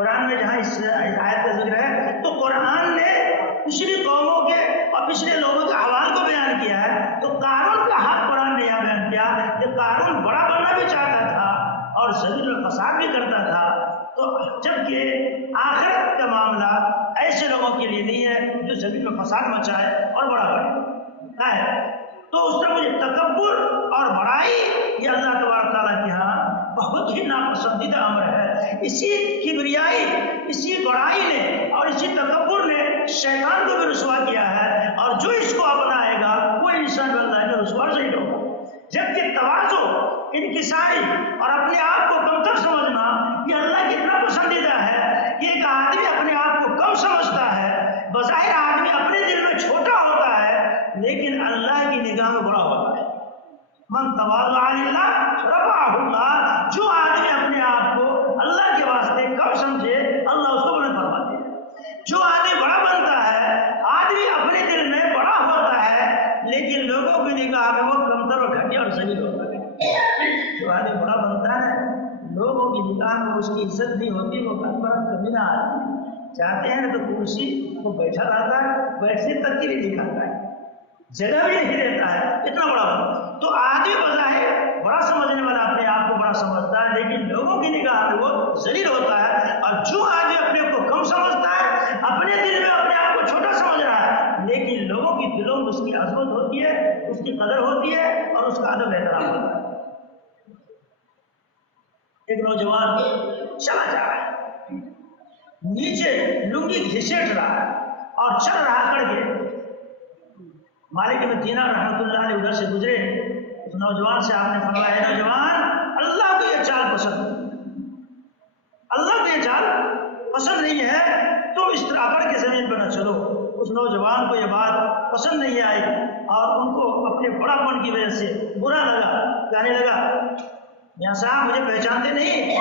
قرآن میں جہاں اس آیت کا ذکر ہے تو قرآن نے پچھلی قوموں کے اور پچھلے لوگوں کے احوال کو بیان کیا ہے. تو قارون کا حق قرآن نے یہاں بیان کیا کہ قارون بڑا بننا بھی چاہتا تھا اور زمین میں فساد بھی کرتا تھا. تو جبکہ آخرت کا معاملہ ایسے لوگوں کے لیے نہیں ہے جو زمین میں فساد مچائے اور بڑا بنے ہے. تو اس طرح مجھے تکبر اور بڑائی یہ اللہ تبارک تعالیٰ کے ہاں بہت ہی ناپسندیدہ امر ہے. اسی کبریائی، اسی بڑائی نے اور اسی تکبر نے شیطان کو بھی رسوا کیا ہے، اور جو اس کو اپنائے گا وہ انسان اللہ کا رسوا ضرور ہوگا. جبکہ تواضع، انکساری اور اپنے آپ کو کمتر سمجھنا یہ اللہ کی اتنا پسندیدہ ہے کہ ایک آدمی اپنے آپ کو کم سمجھتا ہے. بظاہر آدمی اپنے دل میں چھوٹا ہوتا ہے لیکن اللہ کی نگاہ میں بڑا ہوتا ہے. من تواضع للہ رفعہ اللہ. جو آدمی اپنے آپ کو اللہ کے واسطے کم سمجھے اللہ اس کو بلند فرماتے ہیں. جو آدمی بڑا بنتا ہے، آدمی اپنے دل میں بڑا ہوتا ہے لیکن لوگوں کی نگاہ میں وہ کمتر اور گھٹیا اور ذلیل ہوتا ہے. جو آدمی بڑا بنتا ہے لوگوں کی نگاہ میں اس کی عزت نہیں ہوتی، وہ بڑا کمینہ آدمی. چاہتے ہیں تو کرسی وہ بیٹھا رہتا ہے، بیٹھنے تک کی بھی نہیں کھاتا ہے، جگہ بھی نہیں دیتا ہے، اتنا بڑا بنتا. تو آدمی بظاہر بڑا سمجھنے والا اپنے آپ کو بڑا سمجھتا ہے لیکن لوگوں کی نگاہ میں وہ ذلیل ہوتا ہے. اور جو آدمی اپنے کو کم سمجھتا ہے، اپنے دل میں اپنے آپ کو چھوٹا سمجھ رہا ہے لیکن لوگوں کی دلوں میں اس کی عظمت ہوتی ہے، اس کی قدر ہوتی ہے اور اس کا ادب احترام ہوتا ہے. ایک نوجوان چلا جا رہا ہے، نیچے لنگی گھسیٹ رہا ہے اور چل رہا کر کے مالک مدینہ رحمۃ اللہ علیہ ادھر سے گزرے. اس نوجوان سے آپ نے فرمایا، اے نوجوان، اللہ کو یہ چال پسند نہیں، اللہ کو یہ چال پسند نہیں ہے، تم اس طرح اکڑ کے زمین پر نہ چلو. اس نوجوان کو یہ بات پسند نہیں آئی اور ان کو اپنے بڑا پن کی وجہ سے برا لگا. کہنے لگا، میاں صاحب مجھے پہچانتے نہیں،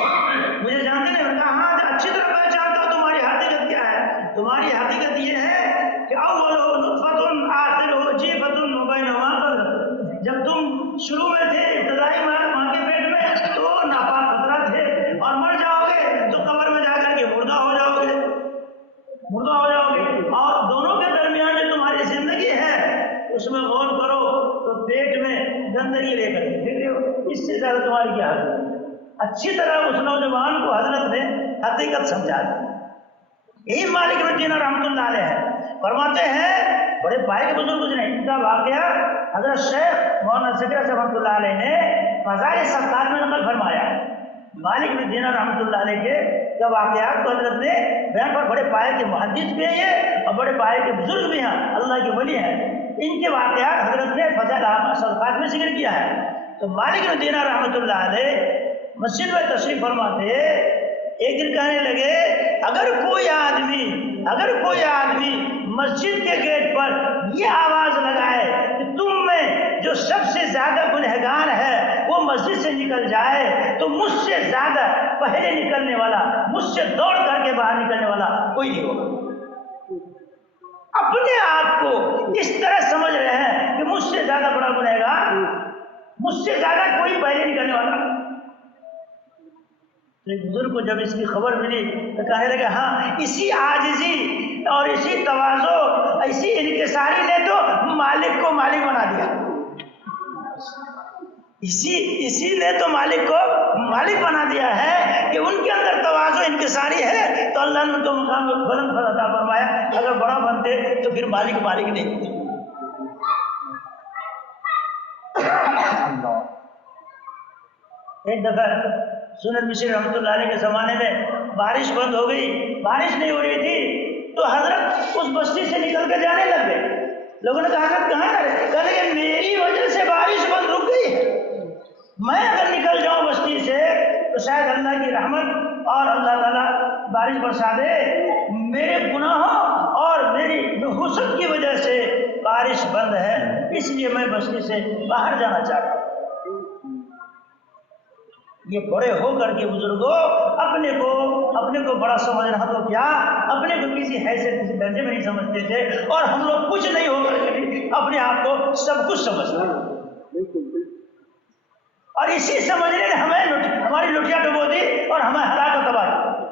مجھے جانتے نہیں. کہا ہاں اچھی طرح پہچانتا ہوں. تمہاری حقیقت کیا ہے؟ تمہاری حقیقت یہ ہے کہ اولہ نطفۃ آخرہ جیفۃ وبینہما قدرۃ. جب تم شروع میں تھے ابتدائی ماں کے پیٹ میں تو ناپاک قطرہ تھے، اور مر جاؤ گے تو قبر میں جا کر کے مردہ ہو جاؤ گے، مردہ ہو جاؤ گے. اور دونوں کے درمیان جو تمہاری زندگی ہے اس میں غور کرو تو پیٹ میں گندگی لے کر دیکھ رہے ہو، اس سے زیادہ تمہاری کیا حقیقت. اچھی طرح اس نوجوان کو حضرت نے حقیقت سمجھا دی. یہی مالک مدینہ رحمۃ اللہ علیہ ہے، فرماتے ہیں بڑے پائے کے بزرگ گزرے. ان کا واقعہ حضرت شیخ مولانا ذکر رحمۃ اللہ علیہ نے فضائل ستار میں نقل فرمایا. مالک مدینہ رحمۃ اللہ علیہ کے واقعات کو حضرت نے بیان پر، بڑے پائے کے محدث بھی ہیں اور بڑے پائے کے بزرگ بھی ہیں، اللہ کے ولی ہیں. ان کے واقعات حضرت نے فضائل صدقات میں ذکر کیا ہے. تو مالک مدینہ رحمۃ اللہ علیہ مسجد میں تشریف فرماتے، ایک دن کہنے لگے، اگر کوئی آدمی مسجد کے گیٹ پر یہ آواز لگائے کہ تم میں جو سب سے زیادہ گنہگار ہے وہ مسجد سے نکل جائے تو مجھ سے زیادہ پہلے نکلنے والا، مجھ سے دوڑ کر کے باہر نکلنے والا کوئی نہیں ہوگا. اپنے آپ کو اس طرح سمجھ رہے ہیں کہ مجھ سے زیادہ بڑا گنہگار، مجھ سے زیادہ کوئی پہلے نکلنے والا. بزرگ کو جب اس کی خبر ملی تو کہنے لگے، ہاں اسی عاجزی اور اسی تواضع، اسی انکساری نے تو مالک کو مالک بنا دیا. اسی نے تو مالک کو مالک بنا دیا ہے کہ ان کے اندر تواضع انکساری ہے تو اللہ نے ان کو مقام بلند عطا فرمایا. اگر بڑا بنتے تو پھر مالک نہیں ہوتے. ایک دفعہ سنن مشری رحمۃ اللہ علیہ کے زمانے میں بارش بند ہو گئی، بارش نہیں ہو رہی تھی تو حضرت اس بستی سے نکل کے جانے لگ گئے. لوگوں نے کہا حضرت کہاں ہے؟ کہنے کہ میری وجہ سے بارش بند رک گئی ہے، میں اگر نکل جاؤں بستی سے تو شاید اللہ کی رحمت اور اللہ تعالیٰ بارش برسا دے. میرے گناہوں اور میری نحوست کی وجہ سے بارش بند ہے، اس لیے میں بستی سے باہر جانا چاہتا ہوں. یہ بڑے ہو کر کے بزرگوں اپنے کو بڑا سمجھنا تو کیا، اپنے کو کسی حیثیت کسی درجے میں نہیں سمجھتے تھے، اور ہم لوگ کچھ نہیں ہو کر کے بھی اپنے آپ کو سب کچھ سمجھتے ہیں. اور اسی سمجھنے نے ہماری لٹیا ڈبو دی اور ہمیں ہلاک و تباہ کی.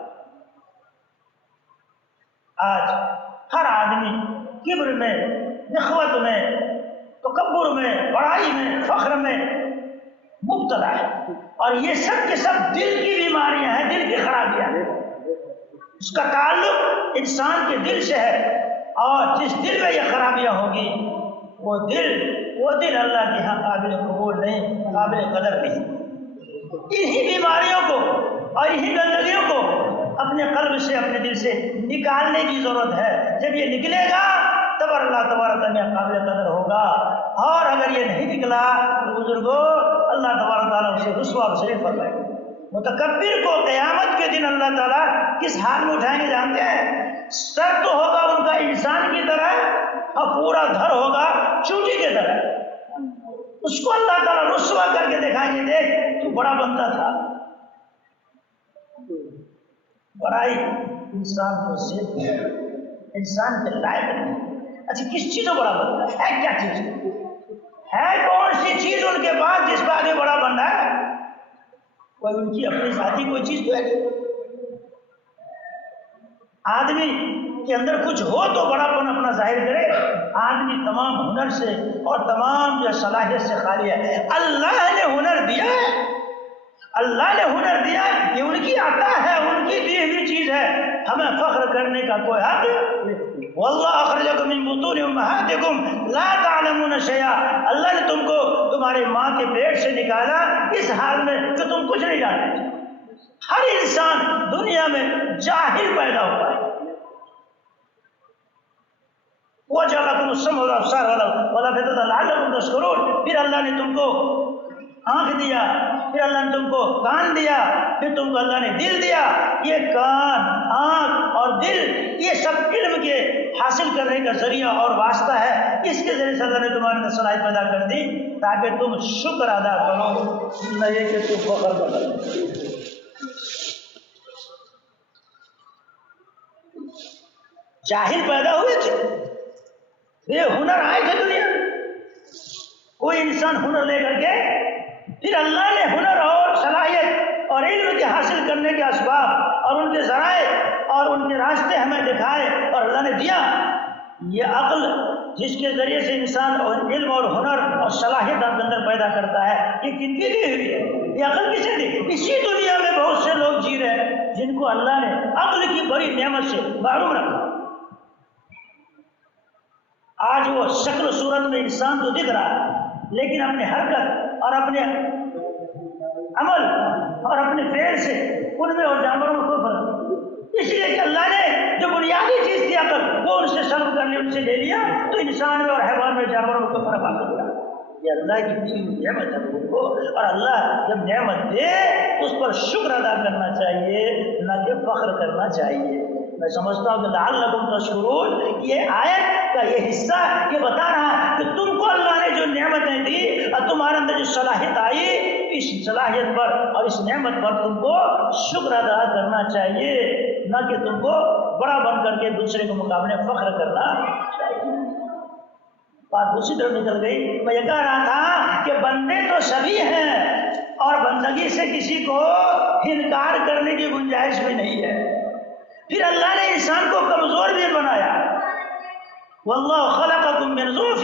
آج ہر آدمی کبر میں، نخوت میں، تکبر میں، بڑائی میں، فخر میں مبتلا ہے، اور یہ سب کے سب دل کی بیماریاں ہیں، دل کی خرابیاں ہیں۔ اس کا تعلق انسان کے دل سے ہے، اور جس دل میں یہ خرابیاں ہوگی وہ دل اللہ کے ہاں قابل قبول نہیں، قابل قدر نہیں۔ انہی بیماریوں کو اور انہی گندگیوں کو اپنے قلب سے، اپنے دل سے نکالنے کی ضرورت ہے۔ جب یہ نکلے گا تب اللہ تبارک تعالیٰ قابل قدر ہوگا، اور اگر یہ نہیں نکلا تو بزرگوں اللہ تبارک تعالیٰ اسے رسوا اور ذلیل فرمائے گا۔ متکبر کو قیامت کے دن اللہ تعالیٰ کس حال میں اٹھائیں گے جانتے ہیں؟ سر تو ہوگا ان کا انسان کی طرح، اور پورا دھر ہوگا چونٹی کی طرح۔ اس کو اللہ تعالیٰ رسوا کر کے دکھائیں گے، دیکھ تو بڑا بندہ تھا۔ بڑائی انسان کو صرف انسان کے لائق نہیں۔ اچھا کس چیز بڑا بننا ہے؟ کیا چیز ہے؟ کون سی چیز ان کے بعد جس کا آگے بڑا بننا ہے؟ کوئی ان کی اپنی ذاتی کوئی چیز تو ہے نہیں۔ آدمی کے اندر کچھ ہو تو بڑا پن اپنا ظاہر کرے۔ آدمی تمام ہنر سے اور تمام جو صلاحیت سے خالی ہے۔ اللہ نے ہنر دیا ہے، اللہ نے ہنر دیا، یہ ان کی عطا ہے، ان کی دی ہوئی چیز ہے، ہمیں فخر کرنے کا کوئی حق نہیں۔ واللہ اخرجکم من بطون امہاتکم لا تعلمون شیئا، اللہ نے تم کو تمہاری ماں کے پیٹ سے نکالا اس حال میں کہ تم کچھ نہیں جانتے۔ ہر انسان دنیا میں جاہل پیدا ہوا ہے۔ وَجَعَلَكُمُ السَّمْعَ وَالْأَبْصَارَ وَالْأَفْئِدَةَ لَعَلَّكُمْ تَشْكُرُونَ، پھر اللہ نے تم کو آنکھ دیا، پھر اللہ نے تم کو کان دیا، پھر تم کو اللہ نے دل دیا۔ یہ کان، آنکھ اور دل یہ سب علم کے حاصل کرنے کا ذریعہ اور واسطہ ہے۔ اس کے ذریعے سے اللہ نے تمہارے اندر صلاحیت پیدا کر دی تاکہ تم شکر ادا کرو، نہ یہ کہ تم فخر کرو۔ جاہل پیدا ہوئے تھے، یہ ہنر آئے تھے دنیا میں۔ کوئی انسان ہنر لے کر کے، پھر اللہ نے ہنر اور صلاحیت اور علم کے حاصل کرنے کے اسباب اور ان کے ذرائع اور ان کے راستے ہمیں دکھائے، اور اللہ نے دیا یہ عقل جس کے ذریعے سے انسان اور علم اور ہنر اور صلاحیت اپنے اندر پیدا کرتا ہے۔ یہ کن کی دی ہوئی ہے؟ یہ عقل کسے دی؟ اسی دنیا میں بہت سے لوگ جی رہے ہیں جن کو اللہ نے عقل کی بڑی نعمت سے محروم رکھا۔ آج وہ شکل و صورت میں انسان تو دکھ رہا ہے، لیکن اپنے حرکت اور اپنے عمل اور اپنے فعل سے ان میں اور جانوروں میں کوئی فرق نہیں۔ اس لیے کہ اللہ نے جو بنیادی چیز تھی عقل وہ ان سے سلب کر لی، ان سے لے لیا، تو انسان میں اور حیوان میں، جانوروں میں کوئی فرق آ گیا۔ یہ اللہ کی دی ہوئی نعمت ہے ان کو، اور اللہ جب نعمت دے اس پر شکر ادا کرنا چاہیے، نہ کہ فخر کرنا چاہیے۔ میں سمجھتا ہوں کہ لعلکم تشکرون، یہ آیت کا یہ حصہ یہ بتا رہا ہے کہ تم کو اللہ نے جو نعمتیں دی اور تمہارے اندر جو صلاحیت آئی، اس صلاحیت پر اور اس نعمت پر تم کو شکر ادا کرنا چاہیے، نہ کہ تم کو بڑا بن کر کے دوسرے کے مقابلے فخر کرنا چاہیے۔ بات دوسری طرف نکل گئی۔ میں یہ کہہ رہا تھا کہ بندے تو سبھی ہیں، اور بندگی سے کسی کو انکار کرنے کی گنجائش بھی نہیں ہے۔ پھر اللہ نے انسان کو کمزور بھی بنایا۔ واللہ خلقکم من ضعف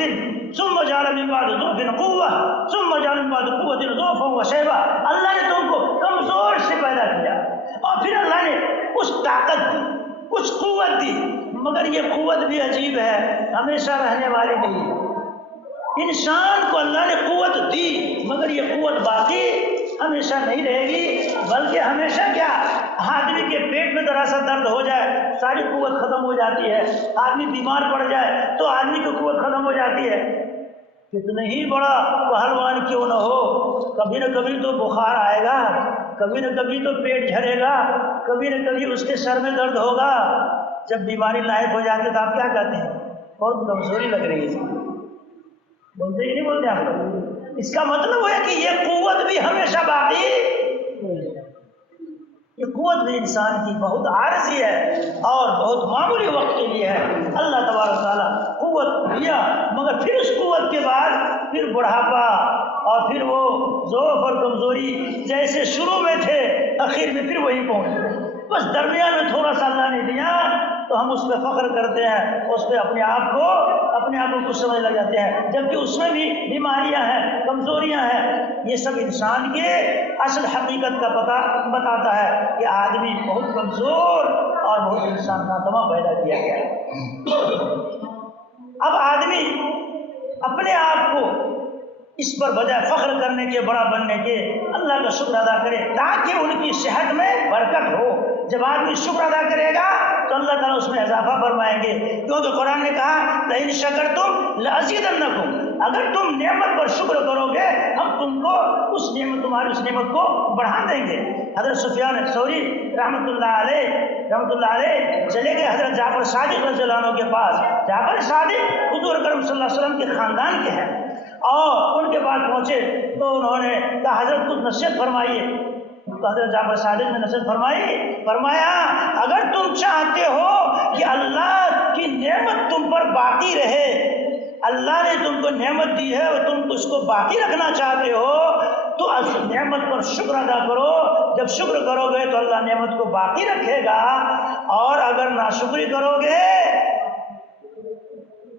ثم جعل من بعد ضعف قوة ثم جعل من بعد قوة ضعفا وشيبا، اللہ نے تم کو کمزور سے پیدا کیا، اور پھر اللہ نے کچھ طاقت دی، کچھ قوت دی، مگر یہ قوت بھی عجیب ہے، ہمیشہ رہنے والی نہیں ہے۔ انسان کو اللہ نے قوت دی، مگر یہ قوت باقی ہمیشہ نہیں رہے گی، بلکہ ہمیشہ کیا، آدمی کے پیٹ میں ذرا سا درد ہو جائے ساری قوت ختم ہو جاتی ہے، آدمی بیمار پڑ جائے تو آدمی کی قوت ختم ہو جاتی ہے۔ کتنے ہی بڑا پہلوان کیوں نہ ہو، کبھی نہ کبھی تو بخار آئے گا، کبھی نہ کبھی تو پیٹ جھڑے گا، کبھی نہ کبھی اس کے سر میں درد ہوگا۔ جب بیماری لاحق ہو جاتی ہے تو آپ کیا کہتے ہیں؟ بہت کمزوری لگ رہی ہے، بولتے ہی نہیں بولتے آپ لوگ؟ اس کا مطلب ہے کہ یہ قوت بھی ہمیشہ باقی، یہ قوت بھی انسان کی بہت عارضی ہے اور بہت معمولی وقت کے لیے ہے۔ اللہ تبارک تعالیٰ قوت دیا، مگر پھر اس قوت کے بعد پھر بڑھاپا اور پھر وہ ضعف اور کمزوری، جیسے شروع میں تھے آخر میں پھر وہی پہنچ گئے۔ بس درمیان میں تھوڑا سا اللہ نے دیا تو ہم اس پہ فخر کرتے ہیں، اس پہ اپنے آپ کو کچھ سمجھ لگ جاتے ہیں، جبکہ اس میں بھی بیماریاں ہیں، کمزوریاں ہیں۔ یہ سب انسان کے اصل حقیقت کا پتہ بتاتا ہے کہ آدمی بہت کمزور اور بہت انسان ناتواں پیدا کیا گیا ہے۔ اب آدمی اپنے آپ کو اس پر بجائے فخر کرنے کے، بڑا بننے کے، اللہ کا شکر ادا کرے تاکہ ان کی صحت میں برکت ہو۔ جب آدمی شکر ادا کرے گا تو اللہ تعالیٰ اس میں اضافہ فرمائیں گے، کیونکہ قرآن نے کہا لئن شکرتم لأزیدنکم، اگر تم نعمت پر شکر کرو گے ہم تم کو تمہاری اس نعمت کو بڑھا دیں گے۔ حضرت سفیان ثوری رحمۃ اللہ علیہ چلے گئے حضرت جعفر صادق رضی اللہ عنہ کے پاس۔ جعفر صادق حضور اکرم صلی اللہ علیہ وسلم کے خاندان کے ہیں، اور ان کے پاس پہنچے تو انہوں نے کہا حضرت کچھ نصیحت فرمائیے۔ تو حضرت جعفر صادق نے نصیحت فرمایا اگر تم چاہتے ہو کہ اللہ کی نعمت تم پر باقی رہے، اللہ نے تم کو نعمت دی ہے اور تم اس کو باقی رکھنا چاہتے ہو تو اس نعمت پر شکر ادا کرو۔ جب شکر کرو گے تو اللہ نعمت کو باقی رکھے گا، اور اگر ناشکری کرو گے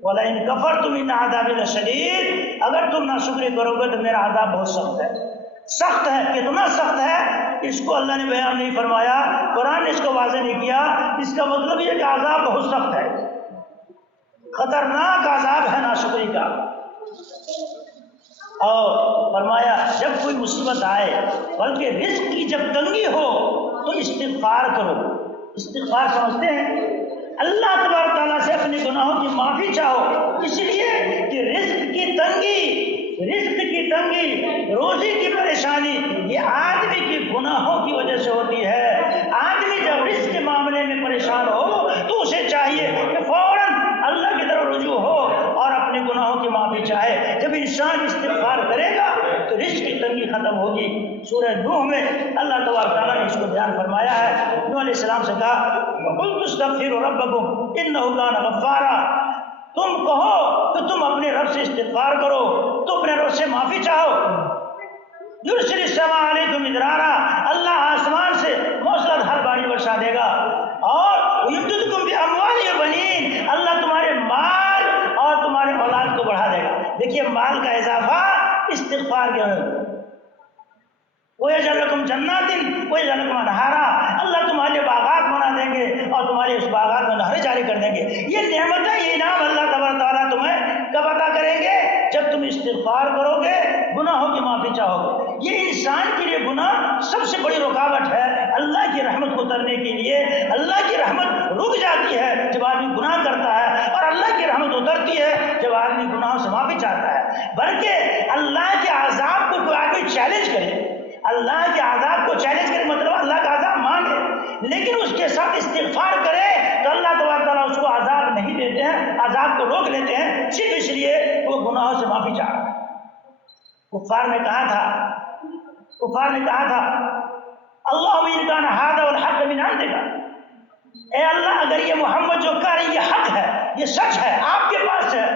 وَلَئِن كَفَرْتُمْ إِنَّ عَذَابِي لَشَدِيدٌ، اگر تم ناشکری کرو گے تو میرا عذاب بہت سخت ہے۔ سخت ہے، کتنا سخت ہے اس کو اللہ نے بیان نہیں فرمایا، قرآن نے اس کو واضح نہیں کیا۔ اس کا مطلب یہ کہ عذاب بہت سخت ہے، خطرناک عذاب ہے ناشکری کا۔ اور فرمایا جب کوئی مصیبت آئے، بلکہ رزق کی جب تنگی ہو تو استغفار کرو۔ استغفار سمجھتے ہیں؟ اللہ تبارک تعالیٰ سے اپنے گناہوں کی معافی چاہو، اس لیے کہ رزق کی تنگی، روزی کی پریشانی یہ آدمی کے گناہوں کی وجہ سے ہوتی ہے۔ آدمی جب رزق کے معاملے میں پریشان ہو تو اسے چاہیے کہ فوراً اللہ کی طرف رجوع ہو اور اپنے گناہوں کی معافی چاہے۔ جب انسان استغفار کرے گا تو رزق کی تنگی ختم ہوگی۔ سورہ نوح میں اللہ تبارک تعالیٰ نے اس کو بیان فرمایا ہے۔ نوح علیہ السلام سے کہا وَقُلْتُ اسْتَغْفِرُوا رَبَّكُمْ إِنَّهُ كَانَ غَفَّارًا، تم کہو کہ تم اپنے رب سے استغفار کرو، تو اپنے رب سے معافی چاہو۔ یرسل السماء علیکم مدرارا، اللہ آسمان سے موسلادھار بارش برسا دے گا، اور یمددکم باموال وبنین، اللہ تمہارے مال اور تمہارے اولاد کو بڑھا دے گا۔ دیکھیے مال کا اضافہ استغفار کے وَيَجْعَلْ لَكُمْ جَنَّاتٍ وَيَجْعَلْ لَكُمْ أَنْهَارًا، اللہ تمہارے لیے باغات بنا دیں گے اور تمہارے اس باغات میں نہریں جاری کر دیں گے۔ یہ نعمت ہے، یہ انعام اللہ تبارک تعالیٰ تمہیں کب عطا کریں گے؟ جب تم استغفار کرو گے، گناہوں کی معافی چاہو گے۔ یہ انسان کے لیے گناہ سب سے بڑی رکاوٹ ہے اللہ کی رحمت کو اترنے کے لیے۔ اللہ کی رحمت رک جاتی ہے جب آدمی گناہ کرتا ہے، اور اللہ کی رحمت اترتی ہے جب آدمی گناہوں سے معافی چاہتا ہے۔ بلکہ اللہ کے عذاب کو کوئی آدمی چیلنج کرے، اللہ کے عذاب کو چیلنج کرے مطلب اللہ کا عذاب مانگے، لیکن اس کے ساتھ استغفار کرے تو اللہ تبارک تعالیٰ اس کو عذاب نہیں دیتے ہیں، عذاب کو روک لیتے ہیں، صرف اس لیے وہ گناہوں سے معافی چاہ رہا ہے۔ کفار نے کہا تھا اللہم ان کان ھذا الحق من عندک، اے اللہ اگر یہ محمد جو کہہ رہی یہ حق ہے، یہ سچ ہے، آپ کے پاس ہے،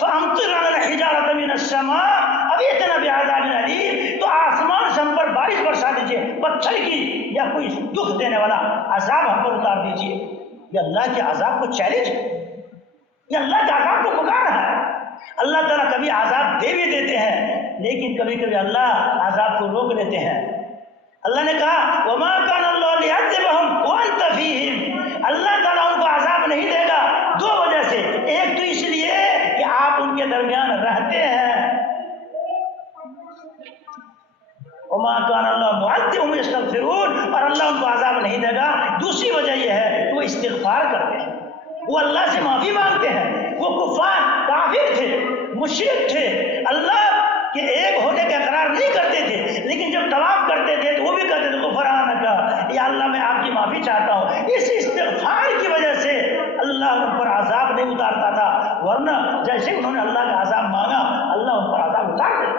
فامطر علینا الحجارۃ من السماء او ائتنا بعذاب الیم، تو آسمان سے ہم پر بارش برسا دیجیے، پتھر کی یا کوئی دکھ دینے والا عذاب ہم پر اتار دیجیے۔ یہ اللہ کے عذاب کو چیلنج، یہ اللہ کے عذاب کو پکار رہا ہے۔ اللہ تعالیٰ کبھی عذاب دے بھی دیتے ہیں، لیکن کبھی کبھی اللہ عذاب کو روک لیتے ہیں۔ اللہ نے کہا وما كان اللہ ليعذبهم وانت فيهم، اللہ تعالیٰ ان کو عذاب نہیں دے گا دو وجہ سے، ایک تو اس لیے کہ آپ ان کے درمیان رہتے ہیں، وما كان اللہ معذبهم يستغفرون، اور اللہ ان کو عذاب نہیں دے گا۔ دوسری وجہ یہ ہے کہ وہ استغفار کرتے ہیں، وہ اللہ سے معافی مانگتے ہیں۔ وہ کفار کافر تھے، مشرک تھے، اللہ کہ ایک ہونے کا اقرار نہیں کرتے تھے، لیکن جب طواف کرتے تھے تو وہ بھی کہتے تھے غفرانک، یا اللہ میں آپ کی معافی چاہتا ہوں۔ اس استغفار کی وجہ سے اللہ ان پر عذاب نہیں اتارتا تھا، ورنہ جیسے انہوں نے اللہ کا عذاب مانگا اللہ ان پر عذاب اتار دے۔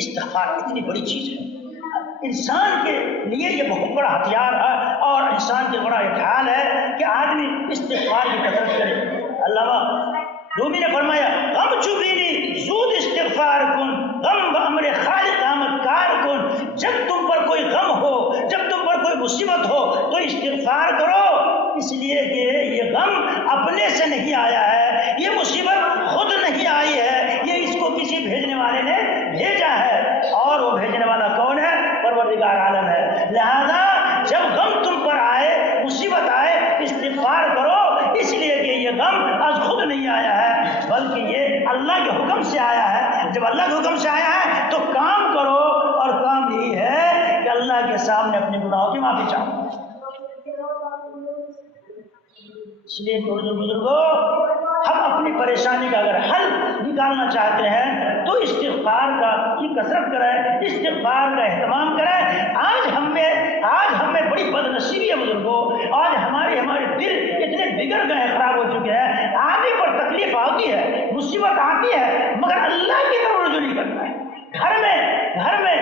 استغفار اتنی بڑی چیز ہے، انسان کے لیے یہ بہت بڑا ہتھیار ہے، اور انسان کے بڑا احتیاط ہے کہ آدمی استغفار کی کثرت کرے۔ علامہ رومی نے فرمایا غم چوبینی زود استغفار کن، غم بامر خالق آمد کار کن، جب تم پر کوئی غم ہو، جب تم پر کوئی مصیبت ہو تو استغفار کرو، اس لیے کہ یہ غم اپنے سے نہیں آیا ہے، یہ مصیبت خود نہیں آئی ہے، یہ اس کو کسی بھیجنے والے نے بھیجا ہے، اور وہ بھیجنے والا کون ہے؟ پروردگار عالم ہے۔ لہذا جب غم تم پر آئے، مصیبت آئے، استغفار کرو، اس لیے کہ یہ غم آج خود نہیں آیا ہے بلکہ یہ اللہ کے حکم سے آیا ہے۔ جب اللہ کے حکم سے آیا ہے تو کام کرو، اور کام یہی ہے کہ اللہ کے سامنے اپنے گناہوں کی معافی چاہو۔ اس لیے بزرگوں، ہم اپنی پریشانی کا اگر حل نکالنا چاہتے ہیں تو استغفار کی کثرت کریں، استغفار کا اہتمام کریں۔ آج ہم میں بڑی بد نصیبی ہے بزرگوں، آج ہمارے دل اتنے بگڑ گئے، خراب ہو چکے ہیں۔ آدمی پر تکلیف آتی ہے، مصیبت آتی ہے، مگر اللہ کی طرف رجوع نہیں کرتا ہے۔ گھر میں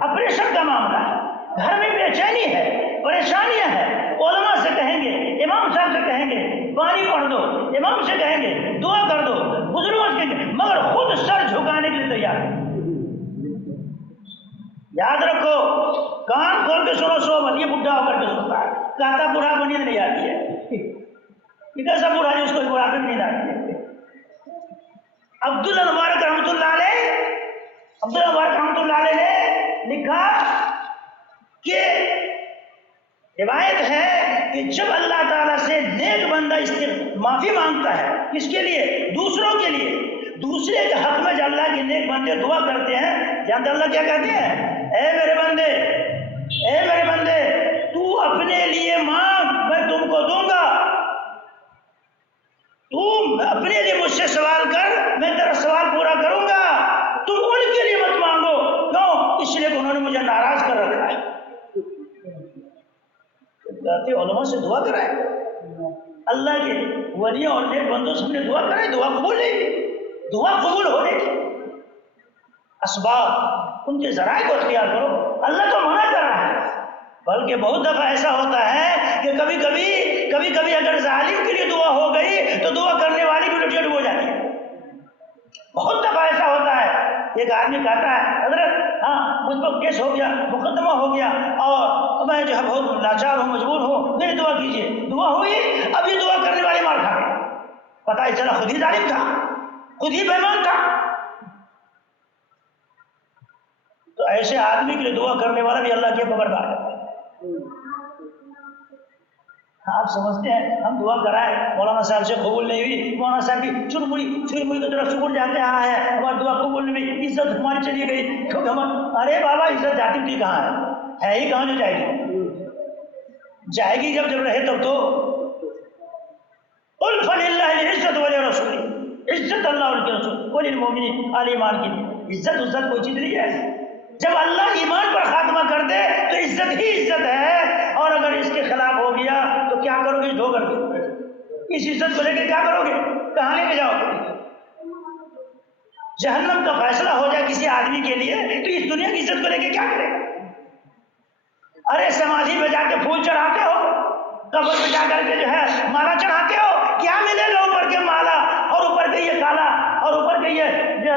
آپریشن کا معاملہ ہے، گھر میں بے چینی ہے، پریشانیاں ہیں، علماء سے کہیں گے، امام صاحب سے کہیں گے پانی پڑھ دو، امام سے کہیں گے دعا کر دو، بزرگوں سے کہیں گے، مگر خود سر جھکانے کے لیے تیار ہے۔ یاد رکھو، کان کھول کے سنو، سو مت، یہ بڈھا ہو کر کے سنتا ہے، کہتا بوڑھا کو نیند نہیں آتی ہے، یہ کیسا بوڑھا ہے جس کو بڑھاپے میں نیند آتی ہے؟ عبداللہ مبارک رحمۃ اللہ علیہ نے لکھا کہ روایت ہے کہ جب اللہ تعالیٰ سے نیک بندہ معافی مانگتا ہے، کس کے لیے؟ دوسروں کے لیے، دوسرے کے حق میں جب اللہ کے نیک بندے دعا کرتے ہیں، جانتے اللہ کیا کہتے ہیں؟ اے میرے بندے تو اپنے لیے مانگ، میں تم کو دوں گا، تم اپنے لیے مجھ سے سوال کر، میں تیرا سوال پورا کروں گا، تم ان کے لیے مت مانگو۔ کیوں؟ اس لیے کہ انہوں نے مجھے ناراض کر رکھا ہے۔ کہتے علماء سے دعا کرائے، اللہ کے ولیوں اور نیک بندوں سے ہم نے دعا کرائی، دعا قبول نہیں ہوئی، دعا قبول ہونے کی اسباب، ان کے ذرائع کو اختیار کرو۔ اللہ تو منع کر رہا ہے، بلکہ بہت دفعہ ایسا ہوتا ہے کہ کبھی اگر ظالم کے لیے دعا ہو گئی تو دعا کرنے والی بھی لٹیا ڈوب ہو جاتی ہے۔ بہت دفعہ ایسا ہوتا ہے، ایک آدمی کہتا ہے حضرت مجھ پر کیس ہو گیا، مقدمہ ہو گیا، اور میں جو ہے بہت لاچار ہوں، مجبور ہوں، میری دعا کیجیے۔ دعا ہوئی، اب یہ دعا کرنے والی مار کھا گئی، پتہ ہی چلا خود ہی ظالم تھا، خود ہی بےمان تھا۔ تو ایسے آدمی کے لیے دعا کرنے والا بھی اللہ کے خبردار ہے۔ آپ سمجھتے ہیں ہم دعا کرائے، مولانا صاحب سے قبول نہیں ہوئی، مولانا صاحب کی چرمڑی کی طرف چکر جاتے ہیں، ہماری دعا قبول نہیں ہوئی، عزت ہماری چلی گئی، کیونکہ ارے بابا عزت جاتی تھی کہاں ہے ہی کہاں جو جائے گی؟ جائے گی جب رہے تب تو۔ قل فللہ العزت ولرسولہ، عزت اللہ اور کے رسول، وللمؤمنین، اہل ایمان کی عزت کوئی چیز نہیں ہے۔ جب اللہ ایمان پر خاتمہ کر دے تو عزت ہی عزت ہے، اور اگر اس کے خلاف ہو گیا تو کیا کرو گے؟ دھو کر کے اس عزت کو لے کے کیا کرو گے؟ کہاں لے کے جاؤ گے؟ جہنم کا فیصلہ ہو جائے کسی آدمی کے لیے تو اس دنیا کی عزت کو لے کے کیا کرے گا؟ ارے سمادھی پہ جا کے پھول چڑھاتے ہو، قبر پہ جا کر کے جو ہے مالا چڑھاتے ہو، کیا ملے گا اوپر کے مالا اور اوپر کے یہ کالا اور اوپر کے یہ کیا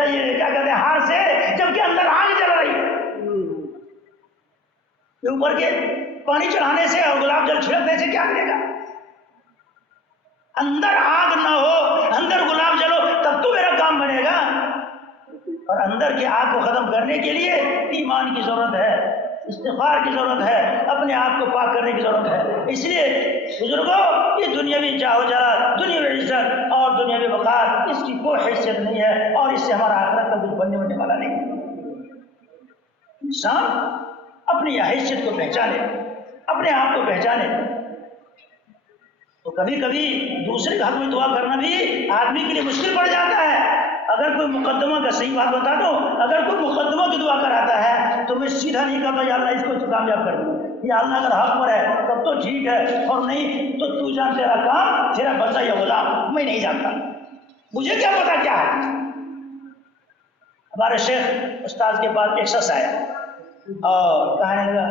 کہتے ہیں ہار سے، جبکہ اندر آگ جل رہی ہے۔ اوپر کے پانی چڑھانے سے اور گلاب جل چھڑکنے سے کیا ملے گا؟ اندر آگ نہ ہو، اندر گلاب جلو، تب تو میرا کام بنے گا۔ اور اندر کی آگ کو ختم کرنے کے لیے ایمان کی ضرورت ہے، استغفار کی ضرورت ہے، اپنے آپ کو پاک کرنے کی ضرورت ہے۔ اس لیے بزرگوں، یہ دنیاوی چاہو جلال، دنیاوی عزت اور دنیاوی وقار، اس کی کوئی حیثیت نہیں ہے، اور اس سے ہمارا آخرت کا کچھ بننے ہونے والا نہیں ہے۔ انسان اپنی حیثیت کو پہچانے، اپنے آپ کو پہچانے، تو کبھی کبھی دوسرے کے حق میں دعا کرنا بھی آدمی کے لیے مشکل پڑ جاتا ہے۔ اگر کوئی مقدمہ کا صحیح بات بتا دو، اگر کوئی مقدمہ کی دعا کراتا ہے تو میں سیدھا نہیں کہتا یا اللہ اس کو کامیاب کر دوں، یا اللہ اگر حق پر ہے تب تو ٹھیک ہے، اور نہیں تو جان تیرا کام، تیرا بندہ یا غلام، میں نہیں جانتا، مجھے کیا پتا کیا ہے۔ ہمارے شیخ استاد کے پاس ایک شخص آیا اور کہنے لگا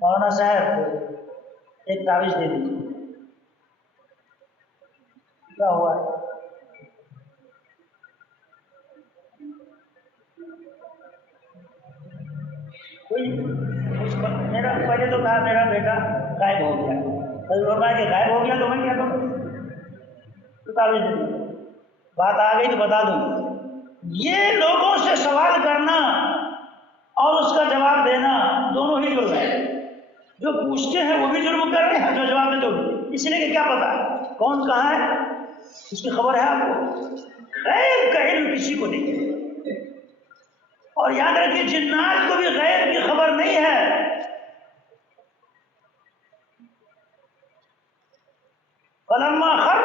مولانا صاحب ایک تعویذ دے دیجیے۔ کیا ہوا؟ کوئی میرا پہلے تو کہا میرا بیٹا غائب ہو گیا، فرمایا کہ غائب ہو گیا تو میں کیا کروں؟ تو تعویذ دے دی، بات آ گئی تو بتا دوں، یہ لوگوں سے سوال کرنا اور اس کا جواب دینا دونوں ہی جرم ہے۔ جو پوچھتے ہیں وہ بھی جرم کر رہے ہیں، جو جواب دیتے ہو، اس لیے کہ کیا پتا کون کہاں ہے، اس کی خبر ہے آپ کو؟ غیب کا علم کسی کو نہیں ہے۔ اور یاد رکھیے جنات کو بھی غیب کی خبر نہیں ہے۔ فلما خر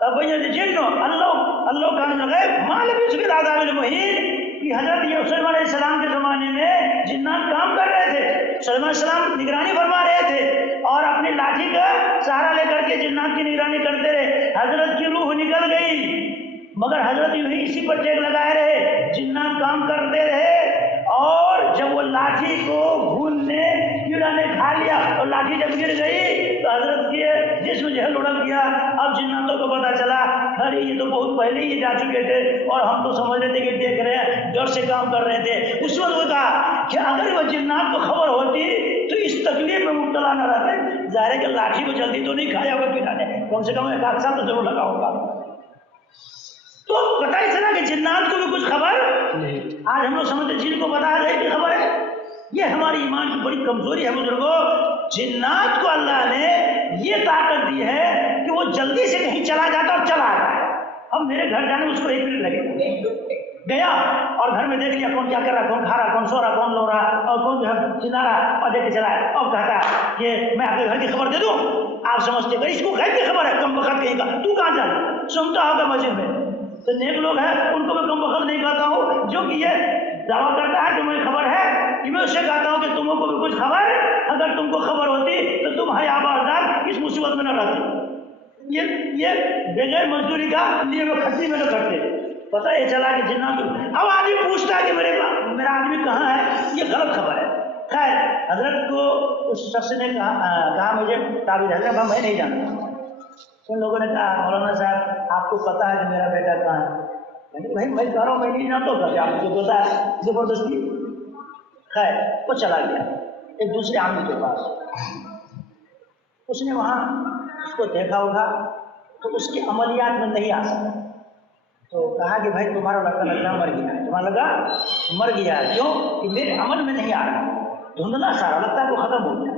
تبين الجن اللہ کان الغیب ما لبثوا في العذاب المهين کہ حضرت سلیمان علیہ السلام کے زمانے میں جنات کام کر رہے تھے، سلیمان علیہ السلام نگرانی فرما رہے تھے اور اپنی لاٹھی کا سہارا لے کر کے جنات کی نگرانی کرتے رہے۔ حضرت کی روح نکل گئی مگر حضرت یوں ہی اسی پر ٹیک لگائے رہے، جنات کام کرتے رہے، اور جب وہ لاٹھی کو گھون نے کیڑا نے کھا لیا اور لاٹھی جب گر گئی تو حضرت کے جسم جو ہے لڑک گیا۔ اب جناتوں کو پتا چلا ارے یہ تو بہت پہلے ہی جا چکے تھے اور ہم تو سمجھ رہے تھے کہ دیکھ رہے ہیں، ڈر سے کام کر رہے تھے۔ اس وقت وہ کہا کہ اگر وہ جنات کو خبر ہوتی تو اس تکلیف میں مبتلا نہ رہتے۔ ظاہر ہے کہ لاٹھی کو جلدی تو نہیں کھایا ہوگا کیڑا نے، کم سے کم ایک آدھ سال تو ضرور لگا ہوگا۔ تو پتہ ہی چلا کہ جنات کو بھی کچھ خبر نہیں۔ آج ہم لوگ سمجھتے جن کو پتا ہے کہ خبر ہے، یہ ہماری ایمان کی بڑی کمزوری ہے بزرگوں۔ جنات کو اللہ نے یہ طاقت دی ہے کہ وہ جلدی سے کہیں چلا جاتا اور چلا آتا ہے۔ اب میرے گھر جانے میں اس کو 1 منٹ لگے گیا اور گھر میں دیکھ لیا کون کیا کر رہا، کون کھا رہا، کون سو رہا، کون لو رہا اور کون جو ہے چلا رہا، اور دیکھ کے چلا ہے اور کہتا کہ میں آپ کے گھر کی خبر دے دوں۔ آپ سمجھتے کہ اس کو غیب کی خبر ہے، کم وقت کہیں گا تو کہاں جانا، سنتا ہوگا مسجد میں۔ تو نیک لوگ ہیں ان کو میں کم وقت نہیں کہتا ہوں، جو کہ یہ دعویٰ کرتا ہے تمہیں خبر ہے، کہ میں اسے کہتا ہوں کہ تمہیں کو بھی کچھ خبر، اگر تم کو خبر ہوتی تو تم حیا بردار اس مصیبت میں نہ رہتے۔ یہ بغیر مزدوری کا لیے وہ کھٹی میں نہ کرتے۔ پتہ یہ چلا کہ جنات، اب آدمی پوچھتا ہے کہ میرا آدمی کہاں ہے، یہ غلط خبر ہے۔ خیر حضرت کو اس شخص نے کہا مجھے تعبیر حضرت میں نہیں جانتا۔ ان لوگوں نے کہا مولانا صاحب آپ کو پتا ہے کہ میرا بیٹا کہاں ہے؟ بھائی میں کہہ رہا ہوں میں نہیں جانتا ہوں، آپ کو پتا ہے زبردستی۔ خیر وہ چلا گیا ایک دوسرے عامل کے پاس، اس نے وہاں اس کو دیکھا ہوگا تو اس کے عملیات میں نہیں آ سکتا، تو کہا کہ بھائی تمہارا لڑکا لگنا مر گیا ہے، تمہارا لگا مر گیا ہے، کیوں کہ میرے عمل میں نہیں آ رہا، دھندلا سارا لگتا ہے وہ ختم ہو گیا۔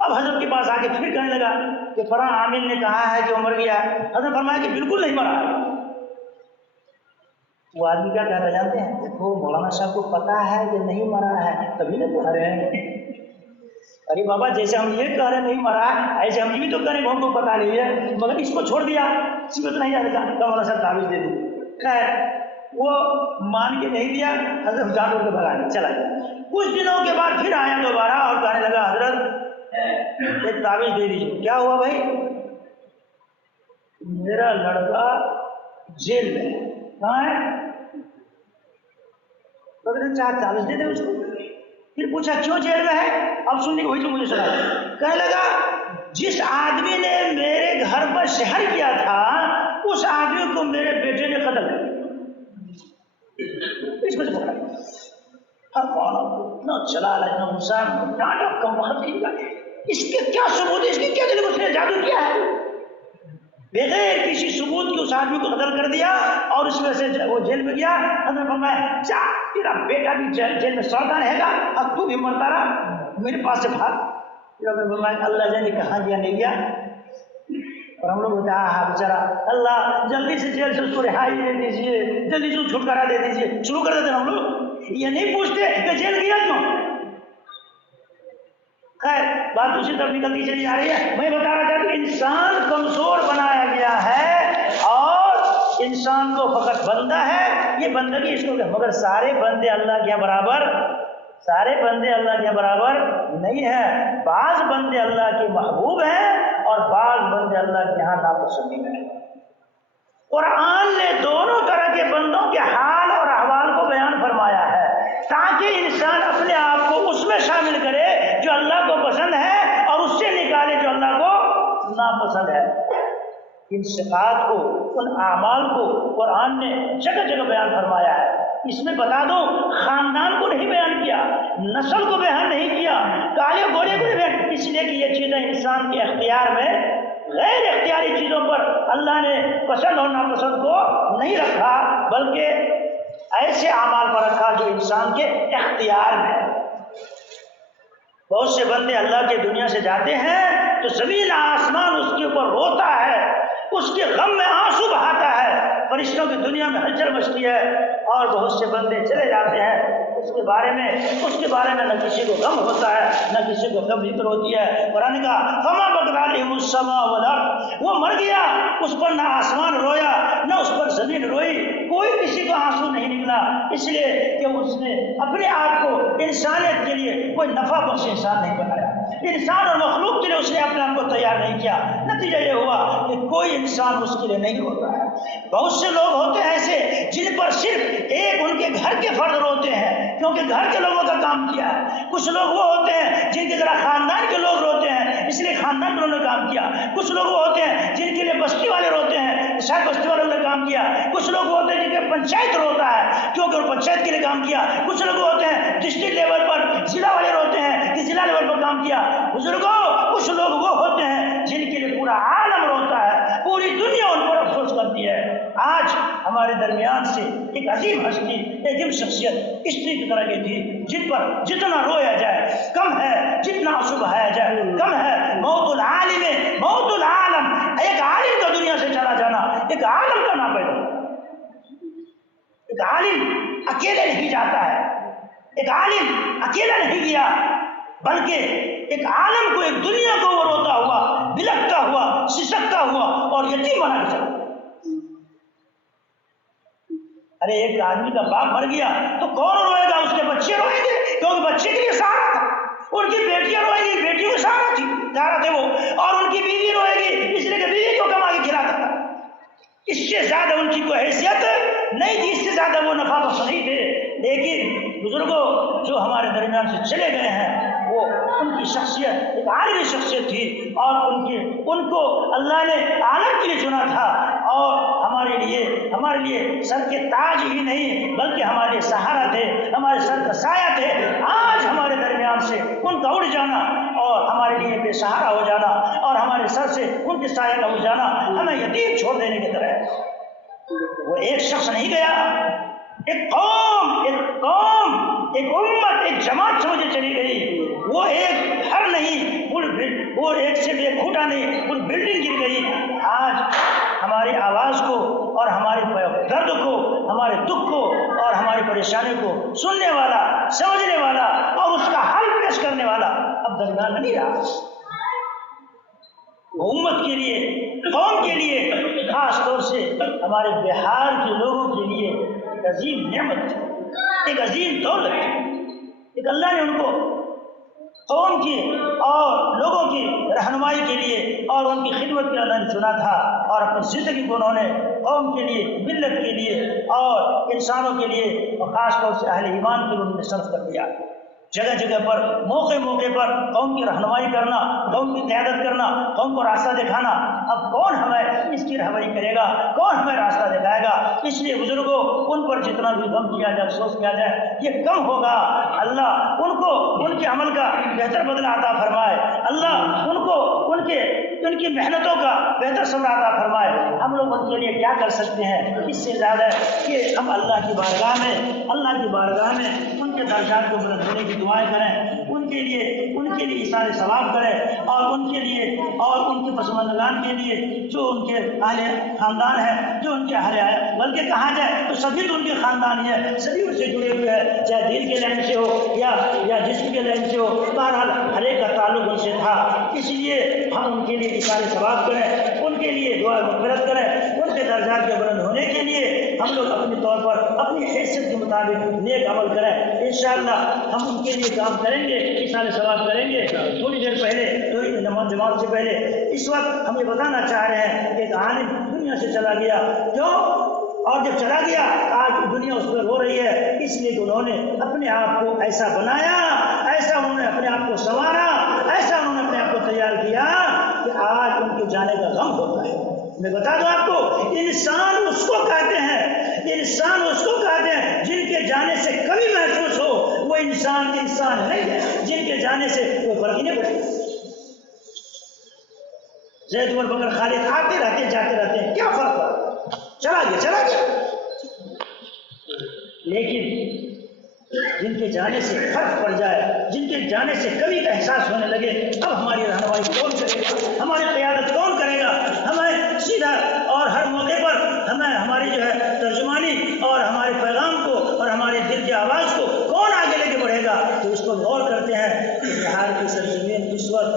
اب حضرت کے پاس آ کے پھر کہنے لگا کہ فلاں عامل نے کہا ہے کہ وہ مر گیا۔ حضرت فرمایا کہ بالکل نہیں مرا۔ وہ آدمی کیا کہتا جانتے ہیں، دیکھو مولانا صاحب کو پتا ہے کہ نہیں مرا ہے تبھی نہ کہہ رہے ہیں۔ ارے بابا جیسے ہم یہ کہہ رہے نہیں مرا ایسے ہم یہ بھی تو کہہ رہے ہیں ہم کو پتا نہیں ہے، مگر اس کو چھوڑ دیا، سمت نہیں آتا تو مولانا صاحب تعویذ دے دی۔ خیر وہ مان کے نہیں دیا، حضرت جان کے بھگا چلا گیا۔ کچھ دنوں کے بعد پھر آیا دوبارہ اور کہنے لگا حضرت ایک تعویذ دے دیجیے۔ کیا ہوا بھائی؟ میرا لڑکا جیل میں کہاں ہے؟ چاہ تعویذ دے دے اس کو۔ پھر پوچھا کیوں جیل میں ہے؟ اب سننے کو وہی تو مجھے سنا، کہنے لگا جس آدمی نے میرے گھر پر شہر کیا تھا اس آدمی کو میرے بیٹے نے قتل کر دیا۔ اس میں سے پکڑا اتنا چلا رہا انسان ڈانٹا کم وقت نہیں کا، اس کے کیا ثبوت ہے، اس کی کیا دلیل، اس نے جادو کیا ہے؟ بغیر کسی ثبوت کے اس آدمی کو قتل کر دیا اور اس وجہ سے وہ جیل میں گیا۔ حضرت فرمایا جا تیرا بیٹا بھی جیل میں سڑتا رہے گا اور تو بھی مرتا رہا، میرے پاس سے بھاگ۔ فرمایا اللہ جانے کہاں گیا نہیں گیا، اور ہم لوگ ہوتا ہے بیچارا اللہ جلدی سے جیل سے اس کو رہائی دے دیجیے، جلدی سے چھٹکارا دے دیجیے، شروع کر دیتے ہیں ہم لوگ، یہ نہیں پوچھتے کہ جیل گیا کیوں۔ خیر بات دوسری طرف نکلتی چلی جا رہی ہے۔ میں بتا رہا تھا کہ انسان کمزور بنایا گیا ہے اور انسان کو فقط بندہ ہے، یہ بندگی اس کو، مگر سارے بندے اللہ کے برابر، سارے بندے اللہ کے برابر نہیں ہیں۔ بعض بندے اللہ کے محبوب ہیں اور بعض بندے اللہ کے یہاں ناپسندیدہ ہیں۔ قرآن نے دونوں طرح کے بندوں کے حال اور احوال کو بیان فرمایا ہے تاکہ انسان اپنے آپ کو اس میں شامل کرے جو اللہ کو پسند ہے اور اس سے نکالے جو اللہ کو ناپسند ہے۔ ان صفات کو، ان اعمال کو قرآن نے جگہ جگہ بیان فرمایا ہے۔ اس میں بتا دو خاندان کو نہیں بیان کیا، نسل کو بیان نہیں کیا، کالے گورے کو نہیں بیان، اس لیے کہ یہ چیزیں انسان کے اختیار میں، غیر اختیاری چیزوں پر اللہ نے پسند اور ناپسند کو نہیں رکھا، بلکہ ایسے اعمال پر رکھا جو انسان کے اختیار میں۔ بہت سے بندے اللہ کے دنیا سے جاتے ہیں تو زمین آسمان اس کے اوپر روتا ہے، اس کے غم میں آنسو بہاتا ہے، فرشتوں کی دنیا میں ہلچل مچتی ہے، اور بہت سے بندے چلے جاتے ہیں اس کے بارے میں نہ کسی کو غم ہوتا ہے نہ کسی کو غم فکر ہوتی ہے۔ قرآن کا فما بکت علیہم السماء والارض، وہ مر گیا، اس پر نہ آسمان رویا نہ اس پر زمین روئی، کوئی کسی کو آنسو نہیں نکلا، اس لیے کہ اس نے اپنے آپ کو انسانیت کے لیے کوئی نفع بخش انسان نہیں بنایا، انسان اور مخلوق کے لیے اس نے اپنے آپ کو تیار نہیں کیا، نتیجہ یہ ہوا کہ کوئی انسان اس کے لیے نہیں ہوتا ہے۔ بہت سے لوگ ہوتے ہیں ایسے جن پر صرف ایک ان کے گھر کے فرد روتے ہیں کیونکہ گھر کے لوگوں کا کام کیا ہے، کچھ لوگ وہ ہوتے ہیں جن کے ذرا خاندان کے لوگ روتے ہیں اس لیے خاندان والوں نے کام کیا، کچھ لوگ وہ ہوتے ہیں جن کے لیے بستی والے روتے ہیں شاید بستی والوں نے کام کیا، کچھ لوگ ہوتے ہیں جن کے پنچایت روتا ہے کیونکہ وہ پنچایت کے لیے کام کیا، کچھ لوگ ہوتے ہیں ڈسٹرکٹ لیول پر ضلع والے روتے ہیں کہ ضلع لیول پر کام کیا۔ بزرگوں، کچھ لوگ وہ ہوتے ہیں جن کے لیے پورا عالم روتا ہے، پوری دنیا ان پر افسوس کرتی ہے۔ آج ہمارے درمیان سے ایک عظیم ہستی، ایک عظیم شخصیت استری کی طرح کی تھی جن پر جتنا رویا جائے کم ہے، جتنا آنسو بہایا جائے کم ہے۔ موت العالم، موت العالم، ایک عالم کا دنیا سے چلا جانا ایک عالم کا نام پیدا۔ ایک عالم اکیلے نہیں جاتا ہے، ایک عالم اکیلا نہیں گیا بلکہ ایک عالم کو، ایک دنیا کو وہ روتا ہوا، بلکتا ہوا، سسکتا ہوا اور یتیم بنا کے چلا۔ ارے ایک آدمی کا باپ مر گیا تو کون روئے گا؟ اس کے بچے روئیں گے کیونکہ بچے کے لیے سہارا تھا، ان کی بیٹیاں روئیں گی، بیٹیوں کے سہارا تھے وہ، اور ان کی بیوی روئے گی اس لیے کہ بیوی کو کما کے کھلاتا تھا۔ اس سے زیادہ ان کی کوئی حیثیت نہیں تھی، اس سے زیادہ وہ نفع بخش نہیں تھے۔ لیکن بزرگوں جو ہمارے درمیان سے چلے گئے ہیں وہ ان کی شخصیت ایک عالمی شخصیت تھی، اور ان کو اللہ نے عالم کے لیے چنا تھا، اور ہمارے لیے سر کے تاج ہی نہیں بلکہ ہمارے لیے سہارا تھے، ہمارے سر کا سایہ تھے۔ آج ہمارے درمیان سے ان کا اڑ جانا اور ہمارے لیے بے سہارا ہو جانا اور ہمارے سر سے ان کے سایہ کا اڑ جانا ہمیں یتیم چھوڑ دینے کی طرح ہے۔ وہ ایک شخص نہیں گیا، ایک قوم، ایک امت، ایک جماعت سمجھے چلی گئی۔ وہ ایک گھر نہیں، وہ ایک سے ایک کھوٹا نہیں، پوری بلڈنگ گر گئی۔ آج ہماری آواز کو اور ہمارے درد کو، ہمارے دکھ کو اور ہماری پریشانی کو سننے والا، سمجھنے والا اور اس کا حل پیش کرنے والا اب درمیان میں نہیں رہا۔ امت کے لیے، قوم کے لیے، خاص طور سے ہمارے بہار کے لوگوں کے لیے ایک عظیم نعمت تھی، ایک عظیم دولت تھی، ایک اللہ نے ان کو قوم کی اور لوگوں کی رہنمائی کے لیے اور ان کی خدمت کے اللہ نے چنا تھا، اور اپنی زندگی کو انہوں نے قوم کے لیے، ملت کے لیے اور انسانوں کے لیے اور خاص طور سے اہل ایمان کے لیے انہوں نے صرف کر دیا۔ جگہ جگہ پر، موقع پر قوم کی رہنمائی کرنا، قوم کی قیادت کرنا، قوم کو راستہ دکھانا۔ اب کون ہمیں اس کی رہبری کرے گا؟ کون ہمیں راستہ دکھائے گا؟ اس لیے بزرگوں، ان پر جتنا بھی غم کیا جائے، افسوس کیا جائے، یہ کم ہوگا۔ اللہ ان کو ان کے عمل کا بہتر بدلہ عطا فرمائے، اللہ ان کو ان کی محنتوں کا بہتر ثمرہ عطا فرمائے۔ ہم لوگ ان کے لیے کیا کر سکتے ہیں؟ اس سے زیادہ کہ ہم اللہ کی بارگاہ میں ان کے درجات کو بلند ہونے کی دعائیں کریں، ان کے لیے اثار ثواب کریں، اور ان کے لیے اور ان کے پسماندگان کے لیے جو ان کے اہل خاندان ہیں، جو ان کے اہل ہیں، بلکہ کہا جائے تو سبھی تو ان کے خاندان ہی ہیں، سبھی ان سے جڑے ہوئے ہیں، چاہے دل کے لائن سے ہو یا جسم کے لائن سے ہو، بہرحال ہر ایک کا تعلق ان سے تھا۔ اس لیے ہم ان کے لیے اثار ثواب کریں، ان کے لیے دعا مغفرت کریں، ان کے درجات کے بلند ہونے کے لیے ہم لوگ اپنے طور پر اپنی حیثیت کے مطابق نیک عمل کریں۔ انشاءاللہ ہم ان کے لیے کام کریں گے، اثار ثواب کریں گے۔ تھوڑی دیر پہلے جماعت سے پہلے اس وقت ہم یہ بتانا چاہ رہے ہیں کہ ایک عالم دنیا سے چلا گیا، کیوں؟ اور جب چلا گیا آج دنیا اس پر ہو رہی ہے، اس لیے کہ انہوں نے اپنے آپ کو ایسا بنایا، ایسا انہوں نے اپنے آپ کو سنوارا، ایسا انہوں نے اپنے آپ کو تیار کیا کہ آج ان کے جانے کا غم ہوتا ہے۔ میں بتا دوں آپ کو، انسان اس کو کہتے ہیں انسان اس کو کہتے ہیں جن کے جانے سے کبھی محسوس ہو وہ انسان نہیں ہے، جن کے جانے سے کوئی فرق ہی نہیں پڑتا۔ زید عمر بکر خالد آتے رہتے جاتے رہتے ہیں، کیا فرق پڑا؟ چلا گیا۔ لیکن جن کے جانے سے فرق پڑ جائے، جن کے جانے سے کبھی کا احساس ہونے لگے، اب ہماری رہنمائی کون کرے گا، ہماری قیادت کون کرے گا، ہمیں سیدھا اور ہر موقع پر ہمیں ہماری ترجمانی اور ہمارے پیغام کو اور ہمارے دل کی آواز کو کون آگے لے کے بڑھے گا؟ تو اس پر غور کرتے ہیں کہ بہار کی سرزمین اس وقت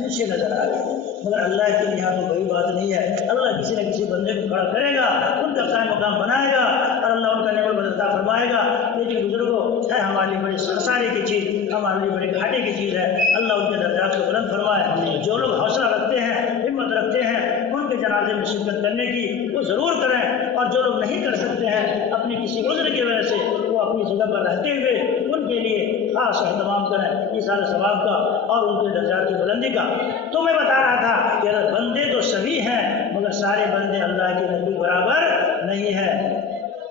نیچے نظر آ رہی ہے، مگر اللہ کے یہاں تو کوئی بات نہیں ہے۔ اللہ کسی نہ کسی بندے کو کھڑا کرے گا، ان کا قائم مقام بنائے گا اور اللہ ان کا نعمت بدلتا فرمائے گا۔ لیکن بزرگوں ہے ہمارے لیے بڑی سرساری کی چیز، ہمارے لیے بڑی گھاٹے کی چیز ہے۔ اللہ ان کے درجات کو بلند فرمائے۔ جو لوگ حوصلہ رکھتے ہیں، ہمت رکھتے ہیں ان کے جنازے میں شرکت کرنے کی، وہ ضرور کریں، اور جو لوگ نہیں کر سکتے ہیں اپنی کسی عذر کی وجہ سے، وہ اپنی جگہ پر رہتے ہوئے ان کے لیے خاص اہتمام کریں اس سارے ثواب کا اور ان کے درجات کی بلندی کا۔ تو میں بتا رہا تھا کہ بندے تو سبھی ہیں مگر سارے بندے اللہ کے نزدیک برابر نہیں ہیں۔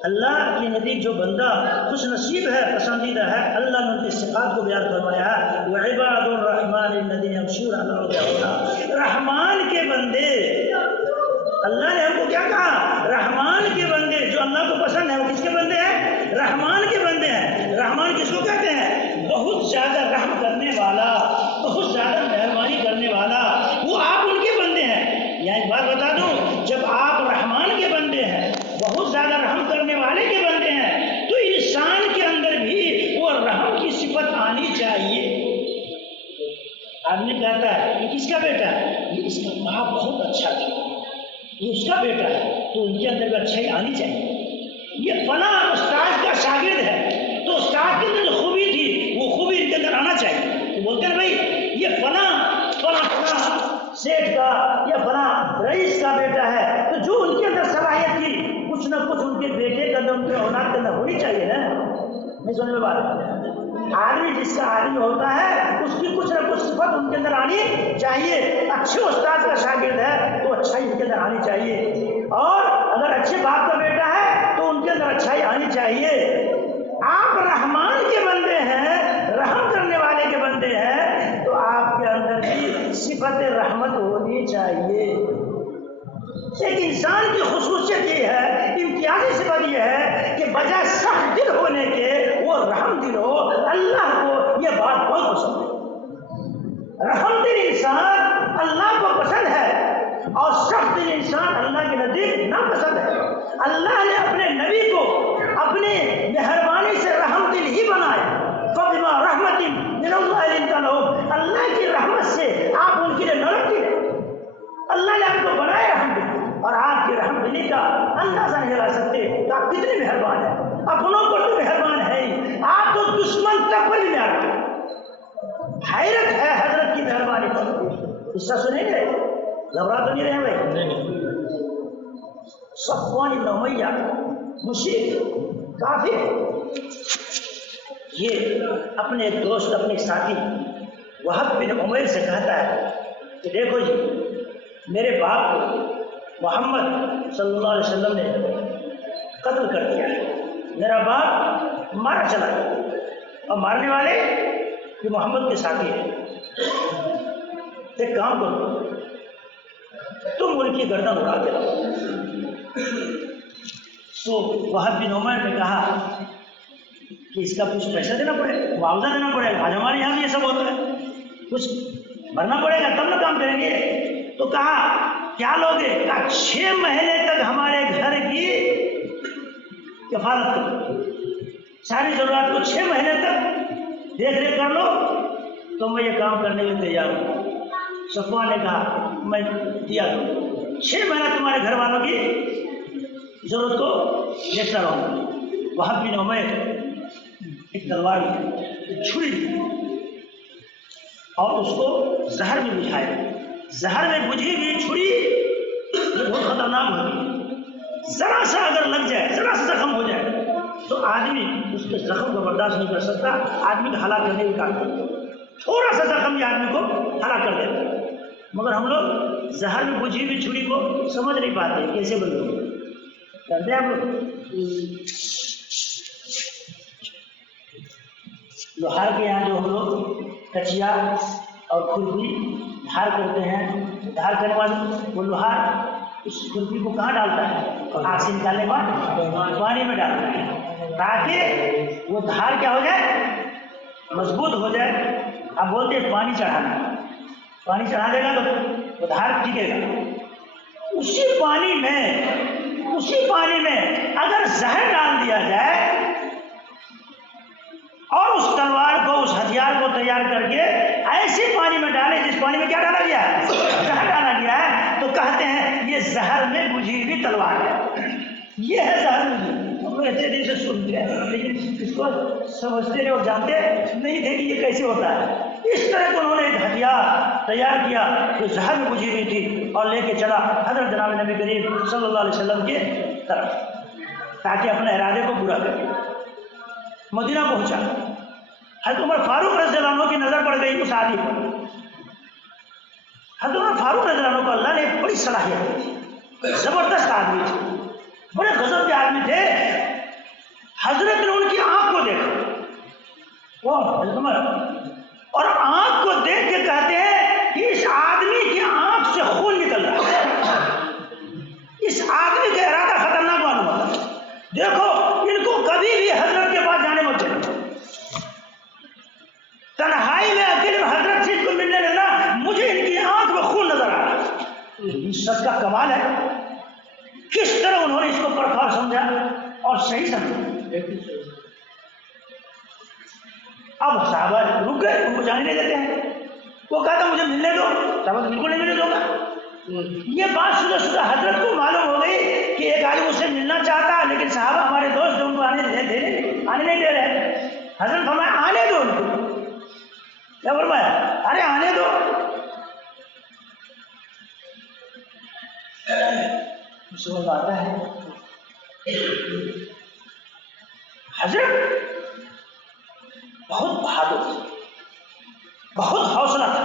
اللہ کے نزدیک جو بندہ خوش نصیب ہے، پسندیدہ ہے، اللہ نے ان کی صفات کو بیان فرمایا ہے، وعباد الرحمن الذین یمشون علی الارض ہونا۔ رحمان کے بندے، اللہ نے ہم کو کیا کہا؟ رحمان کے بندے، جو اللہ کو پسند ہے وہ کس کے بندے ہیں؟ رحمان کے بندے ہیں۔ رحمان کس کو کہتے ہیں؟ بہت زیادہ رحم کرنے والا، بہت زیادہ مہربانی کرنے والا، وہ آپ ان کے بندے ہیں۔ یہاں ایک بات بتا دوں، جب آپ رحمان کے بندے ہیں، بہت زیادہ رحم کرنے والے کے بندے ہیں، تو انسان کے اندر بھی وہ رحم کی صفت آنی چاہیے۔ آدمی کہتا ہے یہ کس کا بیٹا ہے؟ یہ اس کا باپ بہت اچھا تھا، یہ اس کا بیٹا ہے، تو ان کے اندر بھی اچھائی آنی چاہیے۔ یہ فلاں استاد کا شاگرد ہے، تو استاد کے اندر جو خوبی تھی وہ خوبی ان کے اندر آنا چاہیے۔ تو بولتے ہیں بھائی یہ فلاں سیٹھ کا یا فلاں رئیس کا بیٹا ہے، تو جو ان کے اندر صلاحیت تھی کچھ نہ کچھ ان کے بیٹے کے اندر، ان کے اولاد کے اندر ہونی چاہیے نا۔ نہیں سمجھ میں بات؟ آدمی جس کا آدمی ہوتا ہے اس کی کچھ نہ کچھ صفت ان کے اندر آنی چاہیے۔ اچھے استاد کا شاگرد ہے تو اچھائی ان کے اندر آنی چاہیے، اور اگر اچھے باپ کا بیٹا ہے تو ان کے اندر اچھائی آنی چاہیے۔ آپ رحمان کے بندے ہیں، رحم کرنے والے کے بندے ہیں، تو آپ کے اندر بھی صفت رحمت ہونی چاہیے۔ ایک انسان کی خصوصیت یہ ہے، امتیازی صفت یہ ہے کہ بجائے سخت دل ہونے کے وہ رحم دل ہو۔ اللہ کو یہ بات بہت پسند ہے۔ رحم دل انسان اللہ کو پسند ہے، اور سخت دل انسان اللہ کے نزدیک ناپسند ہے۔ اللہ نے اپنے نبی کو اپنے مہربانی سے رحم دل ہی بنایا۔ فبما رحمت من اللہ لنت لهم، اللہ کی رحمت سے آپ ان کے لیے نرم دل ہیں۔ اللہ نے آپ کو بنایا رحم دل، اور آپ کی رحم دلی کا اندازہ نہیں لگا سکتے کہ آپ کتنے مہربان ہیں۔ اپنوں پر تو مہربان ہے ہی، آپ تو دشمن تک پر بھی مہربان ہیں۔ حیرت ہے حضرت کی مہربانی پر۔ قصہ سنیں گے؟ گھبرا تو نہیں رہے بھائی؟ صفوان بن امیہ مشرک کافر، یہ اپنے ایک دوست، اپنے ایک ساتھی وہب بن عمیر سے کہتا ہے کہ دیکھو جی، میرے باپ کو محمد صلی اللہ علیہ وسلم نے قتل کر دیا ہے، میرا باپ مارا چلا گیا، اور مارنے والے یہ محمد کے ساتھی ہیں۔ ایک کام کرو، تم ان کی گردن اڑا کے لاؤ۔ تو وہب بن عمیر نے کہا کہ اس کا کچھ پیسہ دینا پڑے گا، معاوضہ دینا پڑے گا، آج ہمارے یہاں بھی یہ سب ہوتا ہے، کچھ بھرنا پڑے گا تب نہ کام کریں گے۔ تو کہا کیا لوگے؟ کہا 6 مہینے تک ہمارے گھر کی کفالت کرو، ساری ضرورت کو 6 مہینے تک دیکھ ریکھ کر لو، تو میں یہ کام کرنے کے لیے تیار ہوں۔ صفوان نے کہا میں دیا دوں، 6 مہینہ تمہارے گھر والوں کی ضرورت کو دیکھتا رہوں۔ وہب بن عمیر ایک تلوار ایک چھری اور اس کو زہر میں بجھایا۔ زہر میں بجھی ہوئی چھری یہ بہت خطرناک ہوتی ہے، ذرا سا اگر لگ جائے، ذرا سا زخم ہو جائے تو آدمی اس کے زخم کو برداشت نہیں کر سکتا، آدمی کا ہلاک کرنے کی کام کرتا ہے۔ تھوڑا سا زخم یہ آدمی کو ہلاک کر دیتا ہے، مگر ہم لوگ زہر میں بجھی ہوئی چھری کو سمجھ نہیں پاتے کیسے بندے کہتے ہیں ہم لوگ لوہار کے یہاں جو ہم لوگ کچیا اور کھرپی دھار کرتے ہیں، دھار کرنے والے وہ لوہار اس کھرپی کو کہاں ڈالتا ہے؟ آگ سے نکالنے کے بعد پانی میں ڈالتا ہے تاکہ وہ دھار کیا ہو جائے؟ مضبوط ہو جائے۔ اب بولتے ہیں پانی چڑھانا، پانی چڑھا دے گا تو وہ دھار ٹکے گا۔ اسی پانی میں اگر زہر ڈال دیا جائے اور اس تلوار کو، اس ہتھیار کو تیار کر کے ایسے پانی میں ڈالے جس پانی میں کیا ڈالا گیا ہے؟ زہر ڈالا گیا ہے، تو کہتے ہیں یہ زہر میں بجھی ہوئی تلوار ہے، یہ ہے زہر بجھی۔ ہم لوگ ایسے دن سے سنتے ہیں لیکن اس کو سمجھتے نہیں اور جانتے نہیں تھے کہ یہ کیسے ہوتا ہے۔ اس طرح کو انہوں نے ایک ہتھیار تیار کیا جو زہر میں بجھی ہوئی تھی اور لے کے چلا حضرت جناب نبی کریم صلی اللہ علیہ وسلم کے طرف تاکہ اپنے ارادے کو پورا کرے۔ مدینہ پہنچا، حضرت عمر فاروق رضی اللہ عنہ کی نظر پڑ گئی اس آدمی پر۔ حضرت عمر فاروق رضی اللہ عنہ کو اللہ نے بڑی صلاحیت دی تھی، زبردست آدمی تھے، بڑے غضب کے آدمی تھے۔ حضرت نے ان کی آنکھ کو دیکھا، وہ حضرت عمر، اور آنکھ کو دیکھ کے کہتے ہیں کہ اس آدمی کی آنکھ سے خون نکل رہا ہے، اس آدمی کا ارادہ خطرناک معلوم ہوتا ہے، دیکھو ان کو کبھی بھی حضرت کے پاس جانے مت دینا، تنہائی میں اکیلے میں حضرت سے کو ملنے لگنا، مجھے ان کی آنکھ میں خون نظر آ رہا ہے۔ یہ سب کا کمال ہے، کس طرح انہوں نے اس کو پرکھا سمجھا اور صحیح سمجھا۔ اب صحابہ رک گئے، ان کو جانے نہیں دیتے ہیں، وہ کہتا مجھے ملنے دو، صحابہ بالکل نہیں ملنے دو گا۔ یہ بات شدہ حضرت کو معلوم ہو گئی کہ ایک آدمی مجھ سے ملنا چاہتا، لیکن صحابہ ہمارے دوست ان کو آنے نہیں دے رہے۔ حضرت فرمایا آنے دو ان کو، کیا فرمایا؟ ارے آنے دو۔ سمجھ آتا ہے حضرت بہت بہادر تھے، بہت حوصلہ تھا۔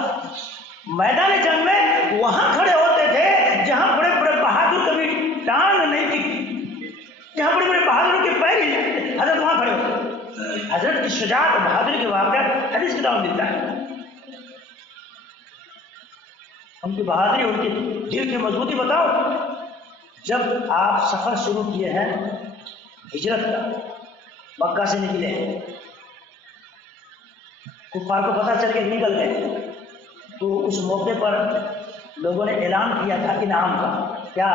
میدان جنگ میں وہاں کھڑے ہوتے تھے جہاں بڑے بڑے بہادر کبھی ٹانگ نہیں ٹکی، جہاں بڑے بڑے بہادروں کے پیر ہی، حضرت وہاں کھڑے ہوتے۔ حضرت کی شجاعت اور بہادری کے واقعات حدیث کتاب ملتا ہے۔ ان کی بہادری، ان کی دل کی مضبوطی بتاؤ۔ جب آپ سفر شروع کیے ہیں ہجرت کا، مکہ سے نکلے ہیں، کفار کو پتہ چل کے نکل گئے، تو اس موقع پر لوگوں نے اعلان کیا تھا انعام کا، کیا؟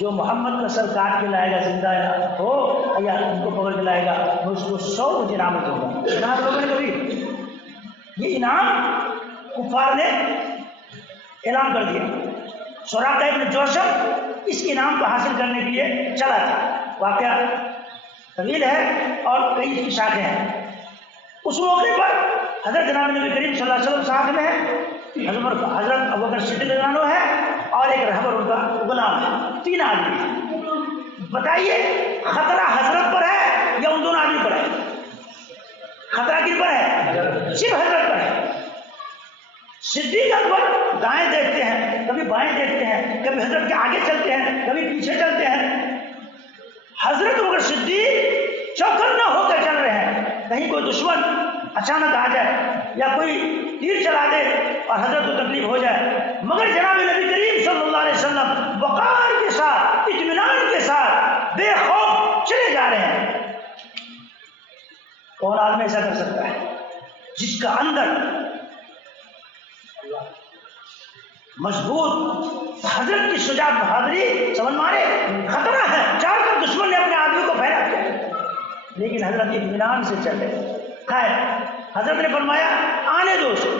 جو محمد کا سر کاٹ کے لائے گا زندہ ہو یا ان کو پکڑ کے لائے گا، میں اس کو 100 کچھ انعام دوں گا۔ انعام لوگوں نے کبھی یہ انعام کفار نے اعلان کر دیا۔ سراقہ ابن جوشم اس انعام کو حاصل کرنے کے لیے چلا تھا۔ واقعہ طویل ہے اور کئی اس کی شاخیں ہیں۔ اس موقع پر حضرت جناب نبی کریم صلی اللہ علیہ وسلم ساتھ میں ہے، حضرت ابوبکر صدیق رضی اللہ عنہ ہے اور ایک رہبر ان کا غلام ہے، 3 آدمی۔ بتائیے خطرہ حضرت پر ہے یا ان دونوں آدمی پر ہے؟ خطرہ کن پر ہے؟ صرف حضرت پر ہے۔ صدیق اکبر دائیں دیکھتے ہیں، کبھی بائیں دیکھتے ہیں، کبھی حضرت کے آگے چلتے ہیں، کبھی پیچھے چلتے ہیں۔ حضرت ابوبکر صدیق چوکنا ہو کر چل رہے ہیں، کہیں کوئی دشمن اچانک آ جائے یا کوئی تیر چلا دے اور حضرت کو تکلیف ہو جائے، مگر جناب نبی کریم صلی اللہ علیہ وسلم وقار کے ساتھ، اطمینان کے ساتھ، بے خوف چلے جا رہے ہیں۔ کون آدمی ایسا کر سکتا ہے جس کا اندر مضبوط حضرت کی شجاعت بہادری سمجھ مارے؟ خطرہ ہے، چار طرف دشمن نے اپنے آدمی کو پھیلا دیا، لیکن حضرت اطمینان سے چلے۔ خیر حضرت نے فرمایا آنے دو اسے۔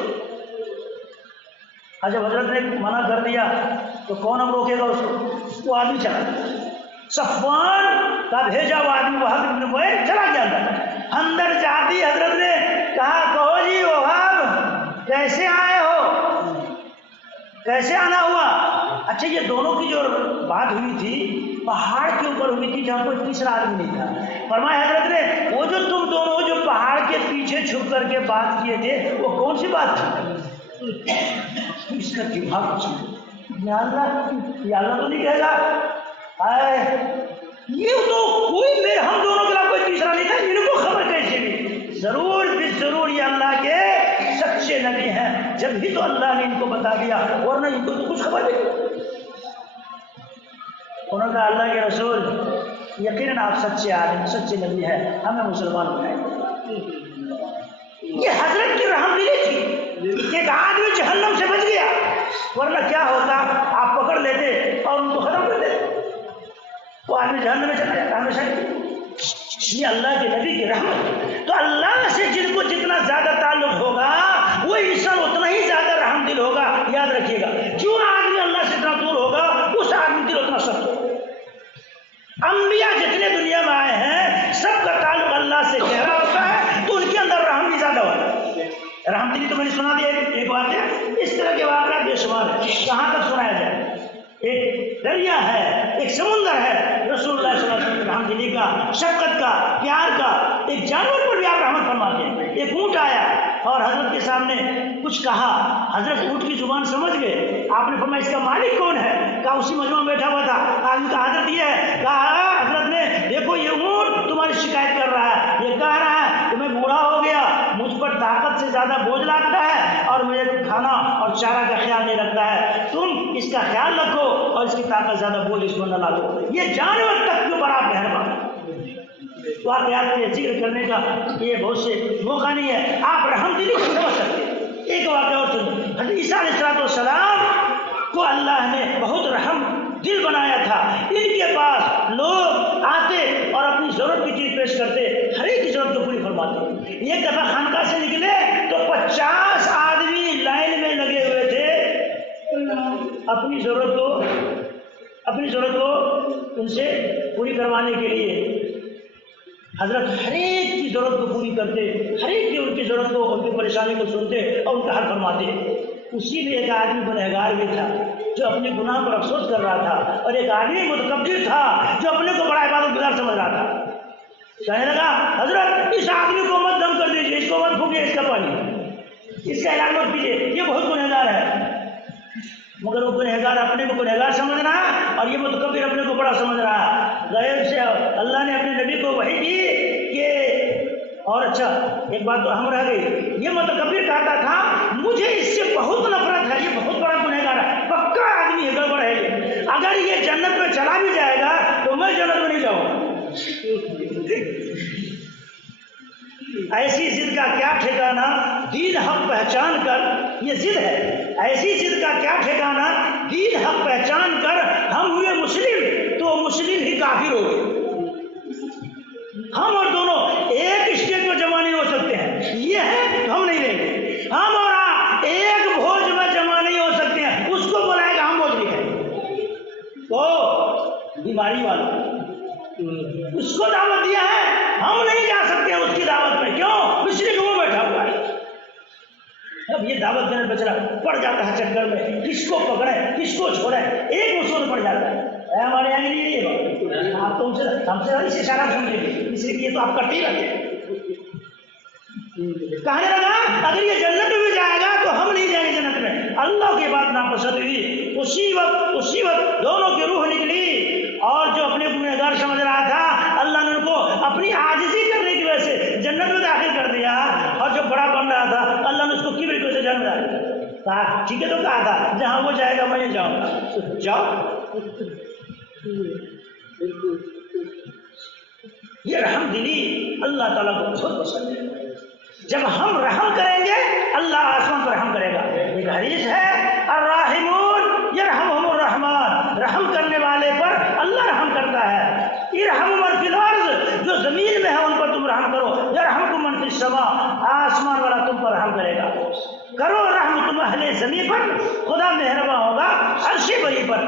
جب حضرت نے منع کر دیا تو کون اب روکے گا اس کو؟ وہ آدمی چلا گیا، صفوان کا بھیجا وہ آدمی وہاب بن منبع چلا گیا اندر جاتی حضرت نے کہا کہو جی وہاب کیسے آئے ہو، کیسے آنا ہوا؟ اچھا یہ دونوں کی جو بات ہوئی تھی پہاڑ کے اوپر ہوئی تھی جہاں کوئی تیسرا آدمی نہیں تھا۔ فرمایا حضرت نے وہ جو تم دونوں جو پہاڑ کے پیچھے چھپ کر کے بات کیے تھے وہ کون سی بات تھی؟ اس کا دماغ یا اللہ تو نہیں کہے گا یہ تو کوئی میرے ہم دونوں کے علاوہ کوئی تیسرا نہیں تھا، ان کو خبر کیسے بھی؟ ضرور ضرور یہ اللہ کے سچے نبی ہیں، جب بھی تو اللہ نے ان کو بتا دیا، ورنہ ان کو تو کچھ خبر نہیں۔ انہوں نے کہا اللہ کے رسول یقیناً آپ سچے آدمی سچے نبی ہیں، ہمیں مسلمان بنائیں۔ یہ حضرت کی رحم دلی تھی، ایک آدمی جہنم سے بچ گیا، ورنہ کیا ہوتا آپ پکڑ لیتے اور ان کو ختم کر دیتے، وہ آدمی جہنم میں چلا جاتا ہمیشہ۔ یہ اللہ کے نبی کی رحمت۔ تو اللہ سے جن کو جتنا زیادہ تعلق ہوگا وہ انسان اتنا ہی زیادہ رحم دل ہوگا، یاد رکھیے گا۔ جو آدمی اللہ سے اتنا دور ہوگا اس آدمی دل اتنا سخت ہوگا۔ انبیاء جتنے دنیا میں آئے ہیں سب کا تعلق اللہ سے گہرا ہوتا ہے، تو ان کے اندر رحم بھی زیادہ ہوتا ہے۔ رحم دلی تو میں نے سنا دیا ایک واقعہ، اس طرح کے واقعات بے شمار ہے، کہاں تک سنایا جائے۔ ایک دریا ہے، ایک سمندر ہے، رسول اللہ صلی اللہ علیہ وسلم رحم دلی کا، شفقت کا، پیار کا۔ ایک جانور پر بھی آپ رحمت فرماتے ہیں۔ ایک اونٹ آیا اور حضرت کے سامنے کچھ کہا، حضرت اونٹ کی زبان سمجھ گئے۔ آپ نے فرمایا اس کا مالک کون ہے؟ کہا اسی مجمع میں بیٹھا ہوا تھا۔ آدمی کا حضرت یہ ہے، کہا حضرت نے دیکھو یہ اونٹ تمہاری شکایت کر رہا ہے، یہ کہہ رہا ہے کہ میں بوڑھا ہو گیا، مجھ پر طاقت سے زیادہ بوجھ لگتا ہے اور مجھے کھانا اور چارہ کا خیال نہیں رکھتا ہے، تم اس کا خیال رکھو اور اس کی طاقت زیادہ بوجھ اس کو نہ لاؤ۔ یہ جانور تک کے اوپر آپ مہربان۔ واقعات کے ذکر کرنے کا یہ بہت سے موقع نہیں ہے، آپ رحم دلی کو سمجھ سکتے ہیں۔ ایک واقعہ اور سنیں، حضرت عیسیٰ علیہ السلام کو اللہ نے بہت رحم دل بنایا تھا۔ ان کے پاس لوگ آتے اور اپنی ضرورت کی چیز پیش کرتے، ہر ایک کی ضرورت کو پوری فرماتے۔ ایک دفعہ خانقاہ سے نکلے تو 50 آدمی لائن میں لگے ہوئے تھے اپنی ضرورت کو ان سے پوری کروانے کے لیے۔ حضرت ہر ایک کی ضرورت کو پوری کرتے، ہر ایک کی ان کی ضرورت کو، ان کی پریشانی کو سنتے اور ان کا حل فرماتے۔ اسی میں ایک آدمی گنہگار بھی تھا جو اپنے گناہ پر افسوس کر رہا تھا، اور ایک آدمی متکبر تھا جو اپنے کو بڑا عبادت گزار سمجھ رہا تھا۔ کہنے لگا حضرت اس آدمی کو مت دم کر دیجیے، اس کو مت پھونکیے اس کا پانی، اس کا علاج مت کیجیے، یہ بہت گنہگار ہے۔ مگر وہ گنہگار اپنے کو گنہگار سمجھ رہا ہے اور یہ متکبر اپنے کو بڑا سمجھ رہا ہے۔ غیب سے اللہ نے اپنے نبی کو وحی دی کہ، اور اچھا ایک بات تو اہم رہ گئی، یہ متکبر کہتا تھا مجھے اس سے بہت نفرت ہے، یہ بہت بڑا گنہگار ہے، پکا آدمی ہے، گڑبڑ ہے یہ، اگر یہ جنت میں چلا بھی جائے گا تو میں جنت میں نہیں جاؤں گا۔ ایسی ضد کا کیا ٹھکانہ دین حق پہچان کر، یہ ضد ہے، ایسی ضد کا کیا ٹھکانہ دین حق پہچان کر ہم ہوئے مسلم تو مسلم ہی کافر ہو گئے۔ ہم اور دونوں ایک اسٹیج میں جمع نہیں ہو سکتے ہیں، یہ ہے ہم نہیں رہیں گے۔ ہم اور آپ ایک بھوج میں جمع نہیں ہو سکتے ہیں، اس کو بلائے گا ہم بھوج نہیں کھائیں۔ تو بیماری والا اس کو دعوت دیا ہے، ہم نہیں جا سکتے ہیں اس کی دعوت میں، کیوں؟ مشرک وہ بیٹھا ہوا ہے۔ اب یہ دعوت دینے بیچارہ پڑ جاتا ہے چکر میں، کس کو پکڑے کس کو چھوڑے، ایک مصور پڑ جاتا ہے۔ ہمارے یہاں نہیں ہے، آپ تو ہم سے اس اشارہ سن لیجیے، اس لیے تو آپ کرتے ہی رہتے ہیں۔ کہنے لگا اگر یہ جنت میں بھی جائے گا تو ہم نہیں جائیں گے جنت میں۔ اللہ کی بات ناپسند ہوئی، اسی وقت دونوں کی روح نکلی، اور جو اپنے گنہگار سمجھ رہا تھا اللہ نے ان کو اپنی عاجزی کرنے کی وجہ سے جنت میں داخل کر دیا، اور جو بڑا بن رہا تھا اللہ نے اس کو کبر کی وجہ سے جنت میں داخل کیا۔ کہا ٹھیک ہے، تو کہا تھا جہاں وہ جائے گا میں نہیں جاؤں گا، جاؤ۔ یہ رحم دلی اللہ تعالیٰ کو بہت پسند ہے۔ جب ہم رحم کریں گے اللہ آسمان پر رحم کرے گا۔ ایک حدیث ہے الراحمون یرحمہم الرحمن، رحم کرنے والے پر اللہ رحم کرتا ہے۔ ارحم من فی الارض، جو زمین میں ہے ان پر تم رحم کرو، یرحمکم من فی السماء، آسمان والا تم پر رحم کرے گا۔ کرو رحم تم اہل زمین پر، خدا مہربان ہوگا عرش بری پر۔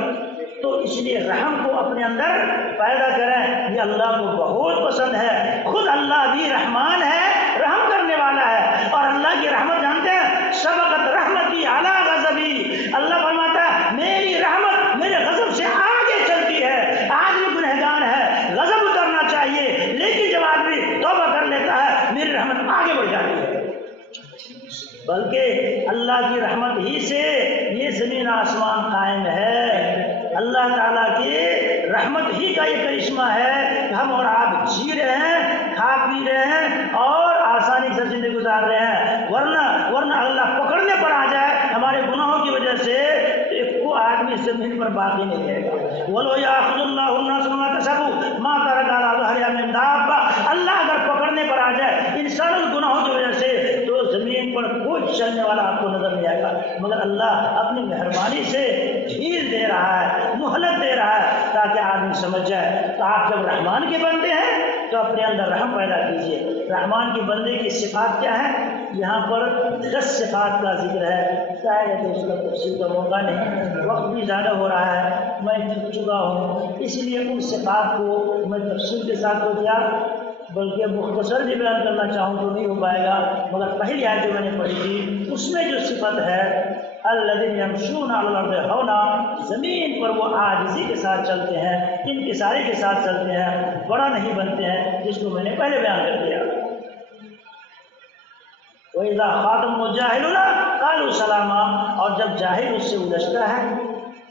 تو اس لیے رحم کو اپنے اندر پیدا کریں، یہ اللہ کو بہت پسند ہے۔ خود اللہ بھی رحمان ہے، رحم کرنے والا ہے، اور اللہ کی رحمت جانتے ہیں، سبقت رحمتی علی غضبی، اللہ فرماتا ہے میری رحمت میرے غضب سے آگے چلتی ہے۔ آدمی گنہگار ہے، غضب اترنا چاہیے، لیکن جب آدمی توبہ کر لیتا ہے میری رحمت آگے بڑھ جاتی ہے۔ بلکہ اللہ کی رحمت ہی سے یہ زمین آسمان قائم ہے۔ اللہ تعالیٰ کی رحمت رحمت ہی کا یہ کرشمہ ہے کہ ہم اور آپ جی رہے ہیں، کھا پی رہے ہیں اور آسانی سے زندگی گزار رہے ہیں، ورنہ اللہ پکڑنے پر آ جائے ہمارے گناہوں کی وجہ سے تو ایک کو آدمی زمین پر باقی نہیں رہے گا۔ وَلَوْ يَأْخُذُ اللَّهُ النَّاسَ بِمَا كَسَبُوا مَا تَرَكَ عَلَىٰ ظَهْرِهَا مِن دَابَّةٍ، اللہ اگر پکڑنے پر آ جائے انسان گناہوں کی وجہ سے تو زمین پر کوئی چلنے والا آپ کو نظر نہیں آئے گا، مگر اللہ اپنی مہربانی سے ڈھیل دے رہا ہے، مہلت دے رہا ہے تاکہ آدمی سمجھ جائے۔ تو آپ جب رحمان کے بندے ہیں تو اپنے اندر رحم پیدا کیجئے۔ رحمان کے بندے کی صفات کیا ہے؟ یہاں پر 10 صفات کا ذکر ہے، شاید اس کا تفصیل کا موقع نہیں، وقت بھی زیادہ ہو رہا ہے، میں تھک چکا ہوں، اس لیے ان صفات کو میں تفصیل کے ساتھ تو کیا بلکہ مختصر بھی بیان کرنا چاہوں تو نہیں ہو پائے گا، مگر پہلی آیت جو میں نے پڑھی تھی اس میں جو صفت ہے الذین یمشون علی الارض ہونا، زمین پر وہ عاجزی کے ساتھ چلتے ہیں، انکساری کے ساتھ چلتے ہیں، بڑا نہیں بنتے ہیں، جس کو میں نے پہلے بیان کر دیا۔ وَإِذَا خَاطَبَهُمُ الْجَاهِلُونَ قَالُوا سَلَامًا، اور جب جاہل اس سے الجھتا ہے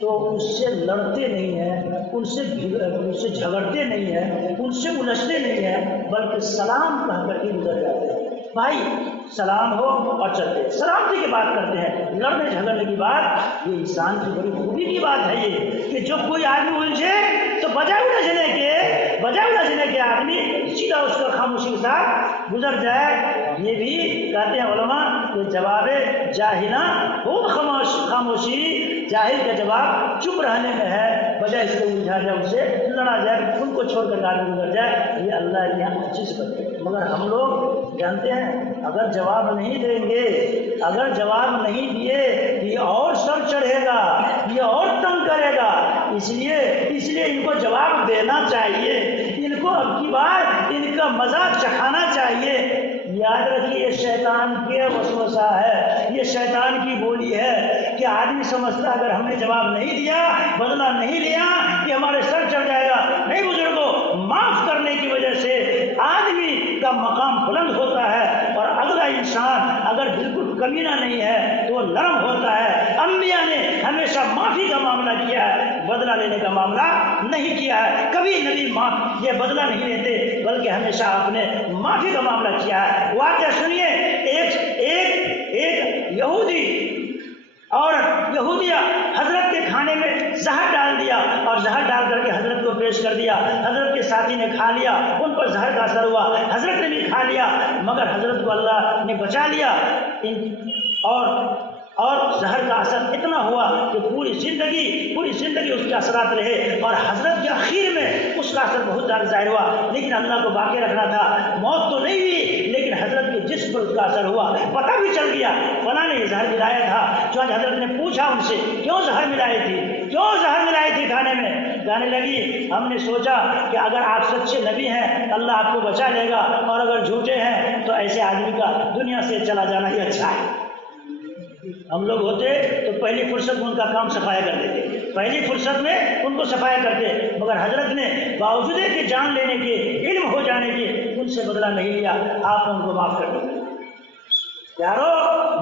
تو اس سے لڑتے نہیں ہیں، ان سے جھگڑتے نہیں ہیں، ان سے الجھتے نہیں ہیں، بلکہ سلام کہہ کر کے گزر جاتے ہیں۔ بھائی سلام ہو اور چلتے ہیں، سلامتی کی بات کرتے ہیں، لڑنے جھگڑنے کی بات، یہ انسان کی بڑی خوبی کی بات ہے یہ کہ جب کوئی آدمی الجھے تو بجائے الجھنے کے آدمی سیدھا اس کا خاموشی کے ساتھ گزر جائے۔ یہ بھی کہتے ہیں علماء کہ جواب جاہلہ خوب خاموشی، جاہل کا جواب چپ رہنے میں ہے، بجائے اس کو الجھا جائے، اس سے لڑا جائے، ان کو چھوڑ کر آدمی گزر جائے، یہ اللہ کے یہاں اچھی صفت ہے۔ مگر ہم لوگ جانتے ہیں اگر جواب نہیں دیں گے، اگر جواب نہیں دیے یہ اور سر چڑھے گا، یہ اور تنگ کرے گا، اس لیے ان کو جواب دینا چاہیے، ان کو اب کی بار ان کا مزہ چکھانا چاہیے۔ یاد رکھیے یہ شیطان کے وسوسہ ہے، یہ شیطان کی بولی ہے کہ آدمی سمجھتا اگر ہم نے جواب نہیں دیا، بدلہ نہیں لیا کہ ہمارے سر چڑھ جائے گا۔ نہیں بزرگوں، معاف کرنے کی وجہ سے آدمی کا مقام بلند ہوتا ہے، اور اگلا انسان اگر بالکل کمینہ نہیں ہے تو وہ نرم ہوتا ہے۔ انبیاء نے ہمیشہ معافی کا معاملہ کیا ہے، بدلہ لینے کا معاملہ نہیں کیا ہے، کبھی نبی یہ بدلہ نہیں لیتے بلکہ ہمیشہ آپ نے معافی کا معاملہ کیا ہے۔ واقعہ سنیے، ایک یہودی اور یہودیہ حضرت کے کھانے میں زہر ڈال دیا، اور زہر ڈال کر کے حضرت کو پیش کر دیا، حضرت کے ساتھی نے کھا لیا، ان پر زہر کا اثر ہوا، حضرت نے بھی کھا لیا، مگر حضرت کو اللہ نے بچا لیا، اور زہر کا اثر اتنا ہوا کہ پوری زندگی اس کے اثرات رہے، اور حضرت کے اخیر میں اس کا اثر بہت زیادہ ظاہر ہوا، لیکن اللہ کو باقی رکھنا تھا، موت تو نہیں ہوئی لیکن حضرت کے جسم پر اس کا اثر ہوا، پتہ بھی چل گیا فلاں نے یہ زہر ملایا تھا۔ چنانچہ حضرت نے پوچھا ان سے کیوں زہر ملائی تھی کھانے میں؟ کہنے لگی ہم نے سوچا کہ اگر آپ سچے نبی ہیں اللہ آپ کو بچا لے گا، اور اگر جھوٹے ہیں تو ایسے آدمی کا دنیا سے چلا جانا ہی اچھا ہے۔ ہم لوگ ہوتے تو پہلی فرصت میں ان کا کام صفایا کر دیتے، پہلی فرصت میں ان کو صفایا کرتے، مگر حضرت نے باوجود کہ جان لینے کے، علم ہو جانے کے، ان سے بدلہ نہیں لیا، آپ نے ان کو معاف کر دیا۔ یارو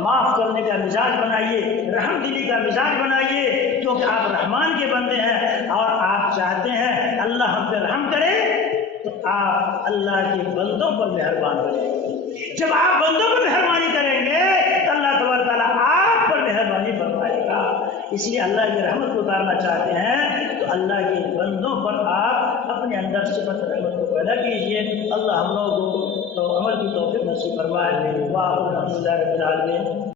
معاف کرنے کا مزاج بنائیے، رحم دلی کا مزاج بنائیے، کیونکہ آپ رحمان کے بندے ہیں اور آپ چاہتے ہیں اللہ ہم پہ رحم کرے، تو آپ اللہ کے بندوں پر مہربان بنیں۔ جب آپ بندوں پر مہربانی کریں گے تو اللہ تبارک تعالیٰ آپ پر مہربانی فرمائے گا۔ اس لیے اللہ کی رحمت کو اتارنا چاہتے ہیں تو اللہ کے بندوں پر آپ اپنے اندر صفت رحمت کو پیدا کیجیے۔ اللہ ہم لوگوں کو تو عمل کی توفیق نصیب فرمائے۔ واہ الحمد للہ رب العالمین۔